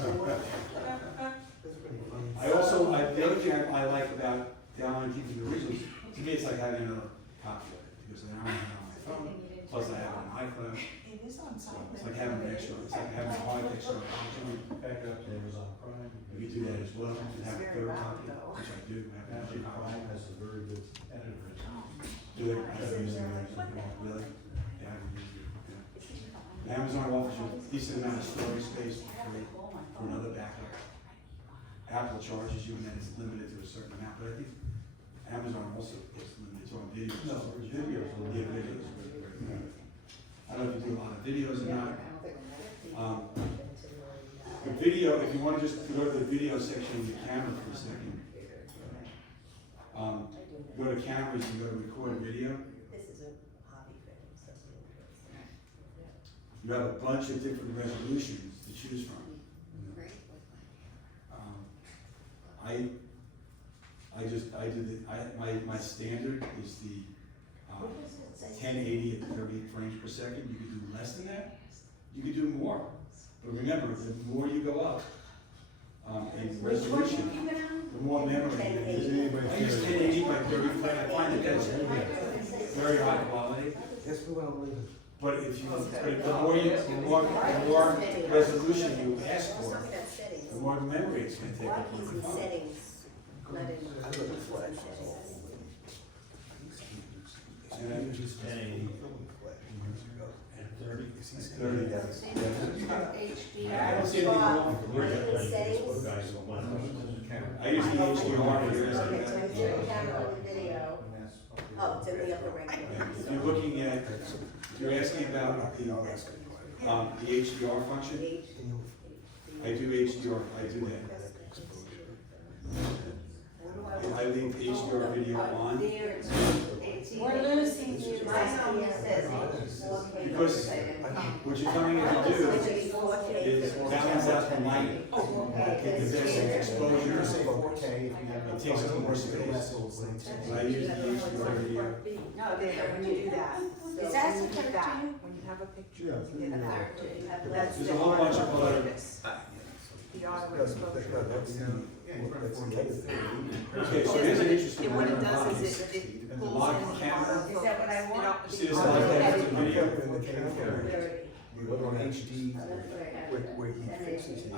the other thing I like about downloading and keeping the originals, to me it's like having another copy of it, because I don't have it on my phone, plus I have it on iCloud. It is on So site. it's like having an extra, it's like having a hard extra. back up to Amazon Prime. You do that as well, and have a third copy, which I do, I have a Amazon copy. Prime has a very good editor. Do they, I haven't used it, really? Yeah, I haven't used it, yeah. Amazon offers you a decent amount of storage space for free for another backup. Apple charges you, and then it's limited to a certain amount, but I think Amazon also is limited to on videos. No, there's videos. Yeah, videos. I don't know if you do a lot of videos or not. The video, if you want to just go to the video section of the camera for a second. Go to cameras and go to record video. This is a hobby for him, so. You have a bunch of different resolutions to choose from. My standard is the 1080 at 30 frames per second. You could do less than that. You could do more. But remember, the more you go up in resolution, the more memory. I use 1080 by 30 frames. I find that that's very high quality. Yes, we will leave it. But the more resolution you ask for, the more memory it's going to take up on your phone. Settings, not in settings. And Just 1080. And 30. 30, yeah. I don't see anything wrong with Settings. I use the HDR for Okay, so this. it's your camera and video. Oh, it's in the upper right. If you're looking at, if you're asking about the HDR function, I do HDR, I do that. I leave HDR video on. There it's see, We're losing you. mine only says it's 4K. Because what you're coming in to do is balance out the light, get the best exposure. You're saying 4K, if you have. It takes up more space. I use the over here. No, when you do that. Is that a cartoon? When you have a picture, Yeah. you get a cartoon. That's There's the a whole bunch of auto other. focus. The auto exposure. Okay, so here's an interesting And one. what it does is it pulls in Lock the camera. auto Is that what I want? focus. See this like that, it's a video. You go on HD, where he fixes it. I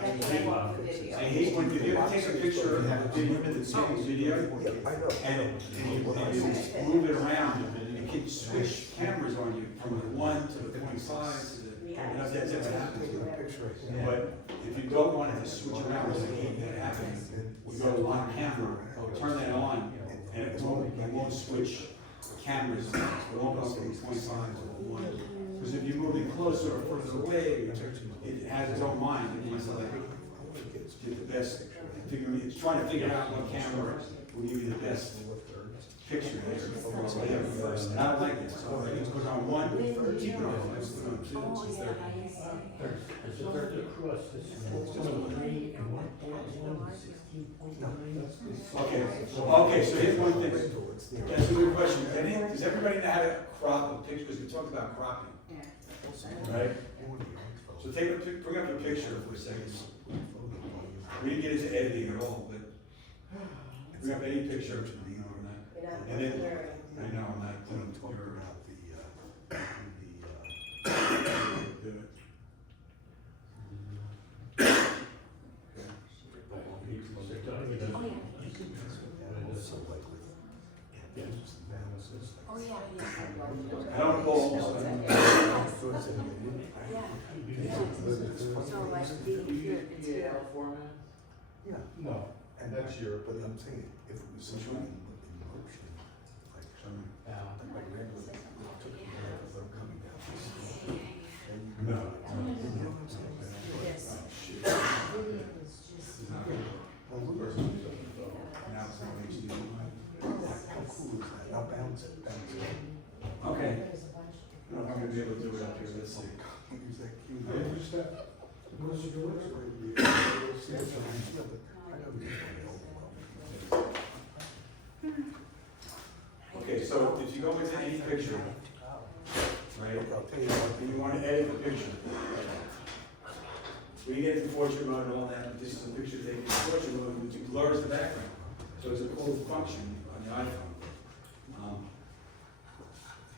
hate when you take a picture and have a video that saves video, and you move it around, and it can switch cameras on you from the 1 to the 0.5 to the, you know, that's ever happened to you. But if you don't want it to switch around, which I hate that happens, we go to on camera, turn that on, and it won't switch cameras, it won't go from 0.5 to 1. Because if you move it closer or further away, it has its own mind, and it's like, get the best, it's trying to figure out what camera will give you the best picture there. So I have first, and I don't like it, so I just put on 1, keep it on, let's put on 2. Oh, yeah, I see. It's a third across this. Okay, so here's one thing, that's a good question, does everybody know how to crop a picture, because we talked about cropping, right? So bring up a picture for a second. We didn't get into editing at all, but bring up any picture, you know, or not. And then, I know, I'm not, you're do it. Oh, yeah, yeah. I don't pull, so I don't. So like the here, it's here. format? Yeah. No. And that's your, but I'm saying, if it was showing in motion, like, like my grandmother took me there as I'm coming down. No. You know what I'm saying? Yes. Shit. Video is just. Well, look at Now it's not HD. how cool is that? Now bounce it. Okay, There's a bunch. no, I'm gonna be able to do it up here, let's see. Use that cue. What is it doing? Okay, so if you go into any picture, right, I'll tell you what, and you wanna edit the picture, we get into portrait mode and all that, but this is a picture taken in portrait mode, which blurs the background. So it's a cool function on the iPhone.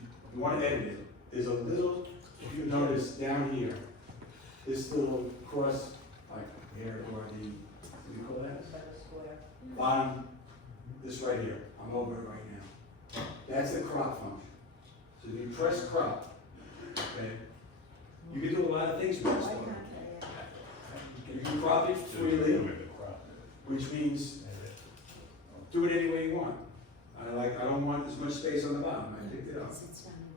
If you wanna edit it, there's a little, if you notice down here, this little cross, like here, or the, what do you call that? Bottom, this right here, I'm over it right now. That's the crop function. So if you press crop, okay, you can do a lot of things with this one. You can crop it freely, which means do it any way you want. I don't want as much space on the bottom, I picked it up.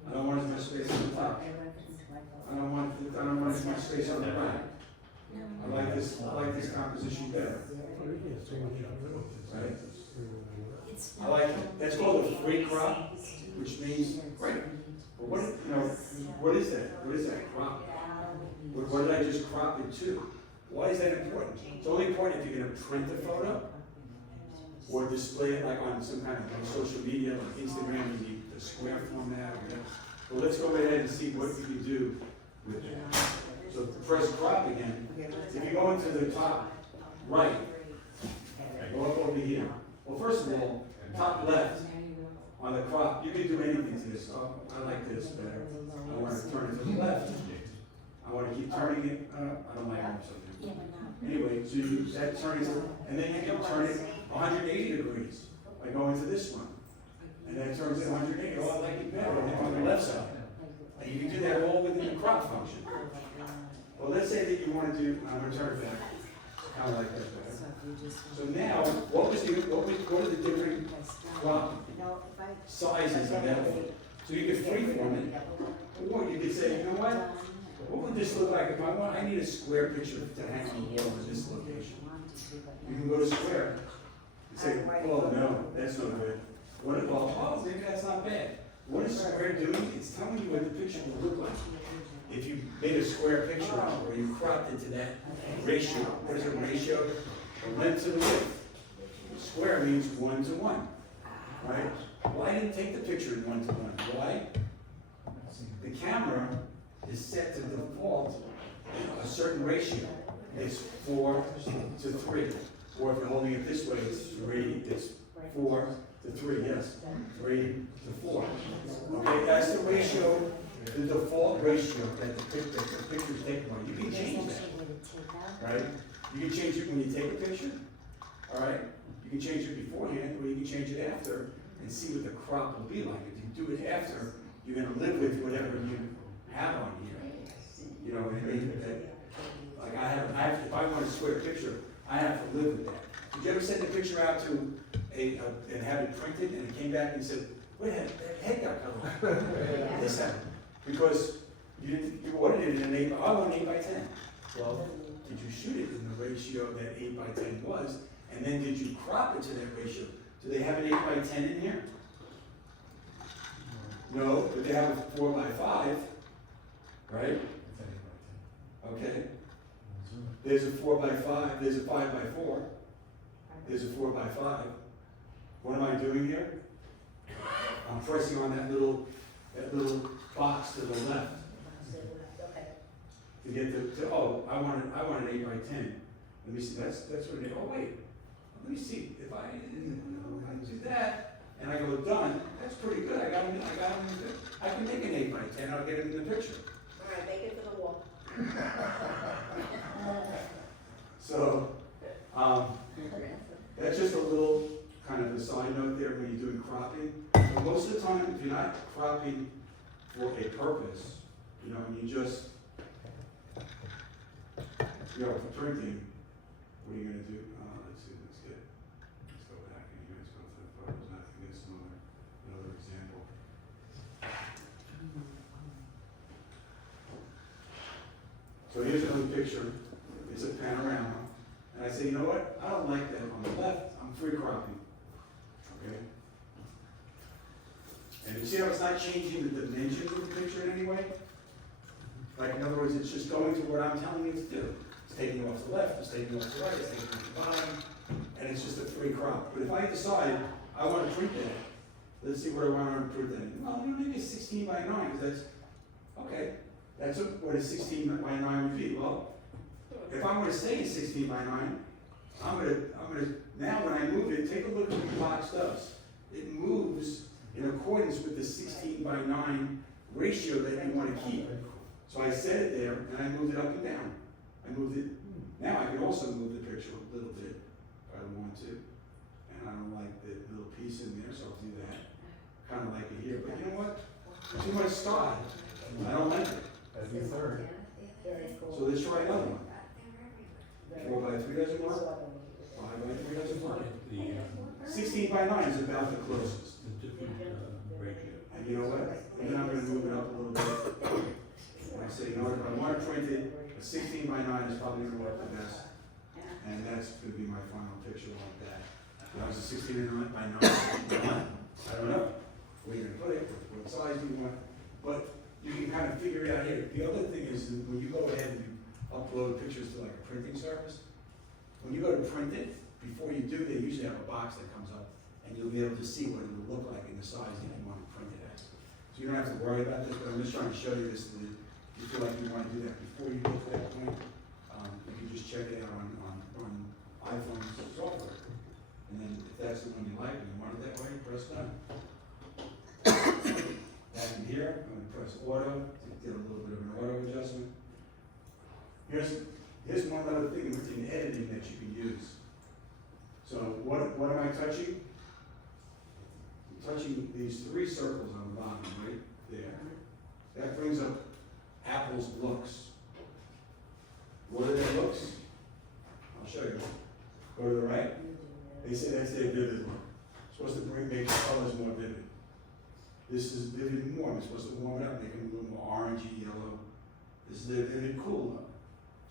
I don't want as much space on the top. I don't want as much space on the right. I like this composition better. Right? I like, that's called a free crop, which means, right, but what is that? What is that crop? What did I just crop it to? Why is that important? It's only important if you're gonna print the photo, or display it like on some kind of social media, like Instagram, you need the square format, or whatever. Well, let's go ahead and see what you can do with it. So press crop again. If you go into the top right, go up over here. Well, first of all, top left on the crop, you can do anything to this. So I like this better. I want to turn it to the left. I want to keep turning it. I don't like something. Anyway, so that turns it, and then you can turn it 180 degrees by going to this one. And that turns it 180. Oh, I like it better on the left side. And you can do that all within the crop function. Well, let's say that you want to do, I'm going to turn it back. Kind of like that better. So now, what are the different crop sizes available? So you can freeform it, or you could say, you know what would this look like if I need a square picture to hang on the wall in this location? You can go to square and say, oh no, that's not good. What if, oh, maybe that's not not bad. What is Square doing? It's telling you what the picture will look like. If you made a square picture or you cropped it to that ratio, what is a ratio? The length to the width. Square means 1 to 1, right? Well, I didn't take the picture in 1 to 1. Why? The camera is set to default a certain ratio. It's 4 to 3. Or if you're holding it this way, it's 3, it's 4 to 3, yes. 3 to 4. Okay, that's the ratio, the default ratio that the picture is taken on. You can change that, right? You can change it when you take a picture, all right? You can change it beforehand, or you can change it after and see what the crop will be like. If you do it after, you're gonna live with whatever you have on here. You know what I mean? Like I have, if I want a square picture, I have to live with that. Did you ever send a picture out to and have it printed and it came back and said, wait, that head got cut off? This happened. Because you ordered it in an 8, I want 8 by 10. Well, did you shoot it in the ratio that 8 by 10 was? And then did you crop it to that ratio? Do they have an 8 by 10 in here? No, but they have a 4 by 5, right? Okay. There's a 4 by 5, there's a 5 by 4, there's a 4 by 5. What am I doing here? I'm pressing on that little box to the left to get to oh, I want an 8 by 10. Let me see, that's what it is. Oh wait, let me see, if I do that, and I go done, that's pretty good. I got him, I can make an 8 by 10, I'll get him in the picture. All right, make it for the wall. So, that's just a little kind of a side note there when you're doing cropping. But most of the time, if you're not cropping for a purpose, you know, and you just, you know, for printing, what are you gonna do? Let's see, let's go back and here, let's go to the photos, and I think it's another example. So here's another picture, it's a panorama, and I say, you know what, I don't like that on the left, I'm free cropping, okay? And you see how it's not changing the dimensions of the picture in any way? Like, in other words, it's just going to what I'm telling it to do. It's taking off the left, it's taking off the right, it's taking off the bottom, and it's just a free crop. But if I decide I want to print that, let's see where I want to print that. Well, you know, maybe it's 16 by 9, because that's, okay, that's what a 16 by 9 would be. Well, if I want to stay in 16 by 9, I'm gonna, now when I move it, take a look at what the box does. It moves in accordance with the 16 by 9 ratio that you want to keep. So I set it there, and I moved it up and down. I moved it, now I can also move the picture a little bit, if I want to. And I don't like the little piece in there, so I'll do that. Kind of like it here, but you know what? Too much style. I don't like it. That'd be a third. So let's try another one. 4 by 3 doesn't work. 5 by 3 doesn't work. 16 by 9 is about the closest. And you know what? And then I'm going to move it up a little bit. And I say, you know what? If I want to print it, a 16 by 9 is probably going to work the best. And that's going to be my final picture like that. That was a 16 by 9. I don't know where you're going to put it, what size you want. But you can kind of figure it out here. The other thing is that when you go ahead and you upload pictures to like a printing service, when you go to print it, before you do, they usually have a box that comes up and you'll be able to see what it will look like in the size that you want to print it at. So you don't have to worry about this, but I'm just trying to show you this. So that if you feel like you want to do that before you get to that point, you can just check it out on iPhone software. And then if that's the one you like and you want it that way, press done. Back in here, I'm going to press auto to get a little bit of an auto adjustment. Here's one other thing within editing that you can use. So what am I touching? I'm touching these 3 circles on the bottom, right there. That brings up Apple's looks. What are their looks? I'll show you. Go to the right. They say that's their vivid look. It's supposed to make the colors more vivid. This is vivid warm. It's supposed to warm it up, make them a little more orangey, yellow. This is their vivid cool look.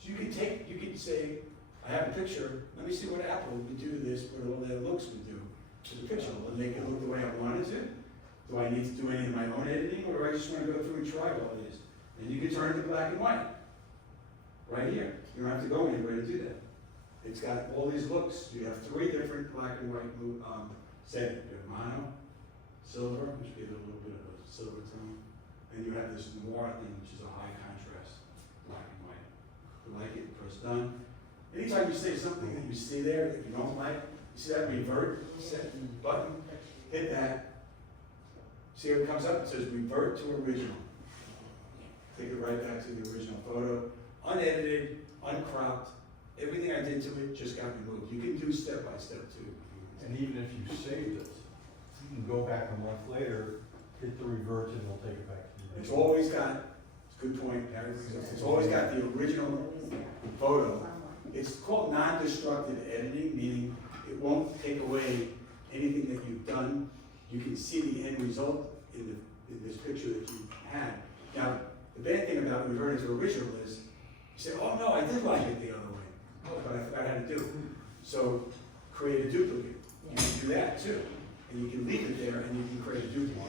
So you can say, I have a picture, let me see what Apple would do to this, what all their looks would do to the picture. Will it make it look the way I want it to? Do I need to do any of my own editing, or do I just wanna go through and try all these? And you can turn it to black and white, right here. You don't have to go anywhere to do that. It's got all these looks. You have 3 different black and white settings. You have mono, silver, which gives it a little bit of a silver tone. And you have this noir thing, which is a high contrast, black and white. If you like it, press done. Anytime you say something that you see there that you don't like, you see that revert set button, hit that. See what comes up? It says revert to original. Take it right back to the original photo. Unedited, uncropped. Everything I did to it just got removed. You can do step by step too. And even if you saved it, you can go back a month later, hit the revert, and it'll take it back to you. It's always got, it's a good point, Harry, it's always got the original photo. It's called non-destructive editing, meaning it won't take away anything that you've done. You can see the end result in this picture that you had. Now, the bad thing about reverting to original is, you say, oh no, I did like it the other way, but I forgot how to do it. So, create a duplicate. You can do that too. And you can leave it there and you can create a duplicate.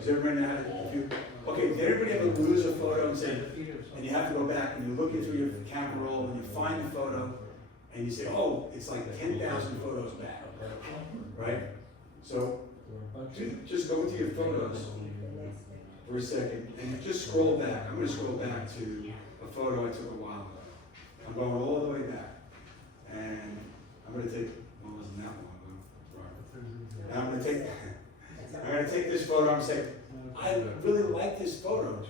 Does everybody know how to do? Okay, did everybody ever lose a photo and say, and you have to go back and you're looking through your camera roll and you find the photo and you say, oh, it's like 10,000 photos back, right? So, just go to your photos for a second and just scroll back. I'm going to scroll back to a photo I took a while ago. I'm going all the way back. And I'm going to take, well, it wasn't that long ago. And I'm going to take this photo and say, I really like this photo,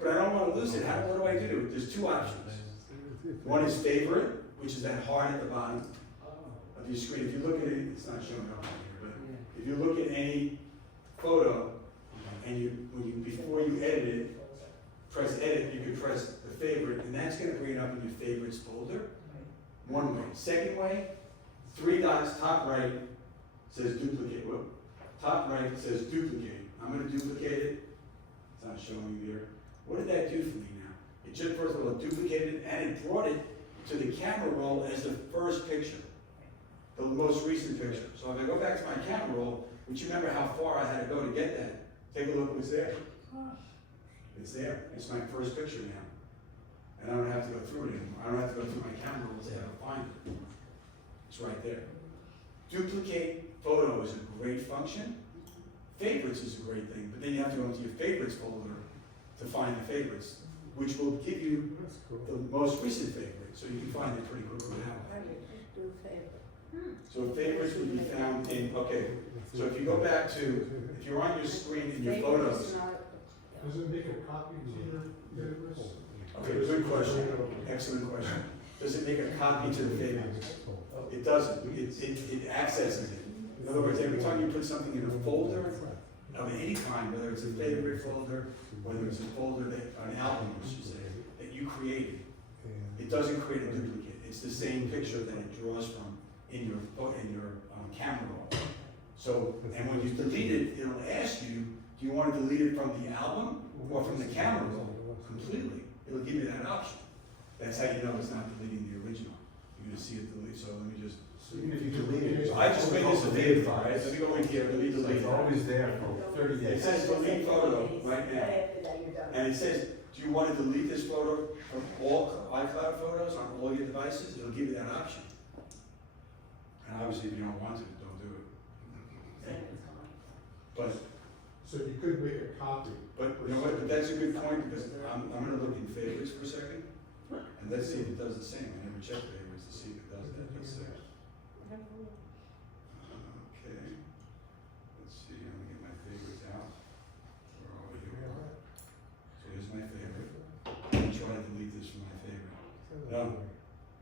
but I don't want to lose it. What do I do? There's 2 options. One is favorite, which is that heart at the bottom of your screen. If you look at it, it's not showing up on here, but if you look at any photo and before you edit it, press edit, you can press the favorite, and that's going to bring it up in your favorites folder. One way. Second way, 3 dots, top right says duplicate. Whoop. Top right says duplicate. I'm going to duplicate it. It's not showing you here. What did that do for me now? It just first of all duplicated it and it brought it to the camera roll as the first picture, the most recent picture. So if I go back to my camera roll, which you remember how far I had to go to get that, take a look what's there. It's there. It's my first picture now. And I don't have to go through it anymore. I don't have to go through my camera roll to find it. It's right there. Duplicate photo is a great function. Favorites is a great thing, but then you have to go into your favorites folder to find the favorites, which will give you the most recent favorite, so you can find it pretty quickly that way. So favorites will be found in, okay, so if you go back to, if you're on your screen in your photos. Does it make a copy to your favorites? Okay, good question, excellent question. Does it make a copy to the favorites? It doesn't, it accesses it. In other words, every time you put something in a folder of any kind, whether it's a favorite folder, whether it's a folder an album, I should say, that you created, it doesn't create a duplicate. It's the same picture that it draws from in your camera roll. So, and when you delete it, it'll ask you, do you want to delete it from the album or from the camera roll completely? It'll give you that option. That's how you know it's not deleting the original. You're going to see it delete. So let me just. So even if you delete it. So I just made this a favorite, right? Let me go in here, let me delete It's it. always there for 30 It days. says delete photo right now. After that, you're done. And it says, do you want to delete this photo from all iCloud photos on all your devices? It'll give you that option. And obviously, if you don't want to, don't do it. But, So you could make a copy. but you know what, but that's a good point, because I'm gonna look in favorites for a second. And let's see if it does the same. I never checked favorites to see if it does that. Let's see. Okay. Let's see, I'm gonna get my favorites out. Where are we here? So here's my favorite. Let me try to delete this from my favorite. No,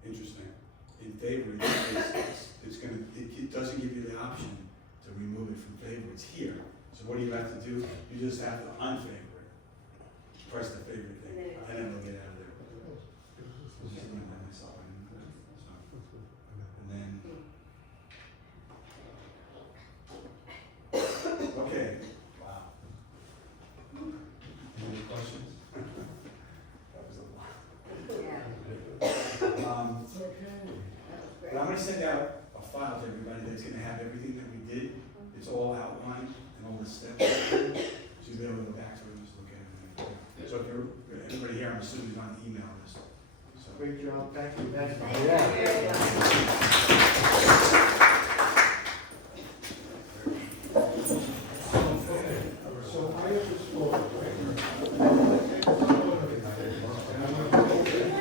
interesting. In favorite, it doesn't give you the option to remove it from favorites here. So what do you have to do? You just have to unfavorite. Press the favorite thing, and then it'll get out of there. Just doing that myself. And then, okay. Wow. Any questions? That was a lot. But I'm going to send out a file to everybody that's going to have everything that we did. It's all outlined, and all the steps. So you'll be able to go back to it and just look at it. So if you're, everybody here, I'm assuming is on the email list. So. Great job, thank you. Thank you very much.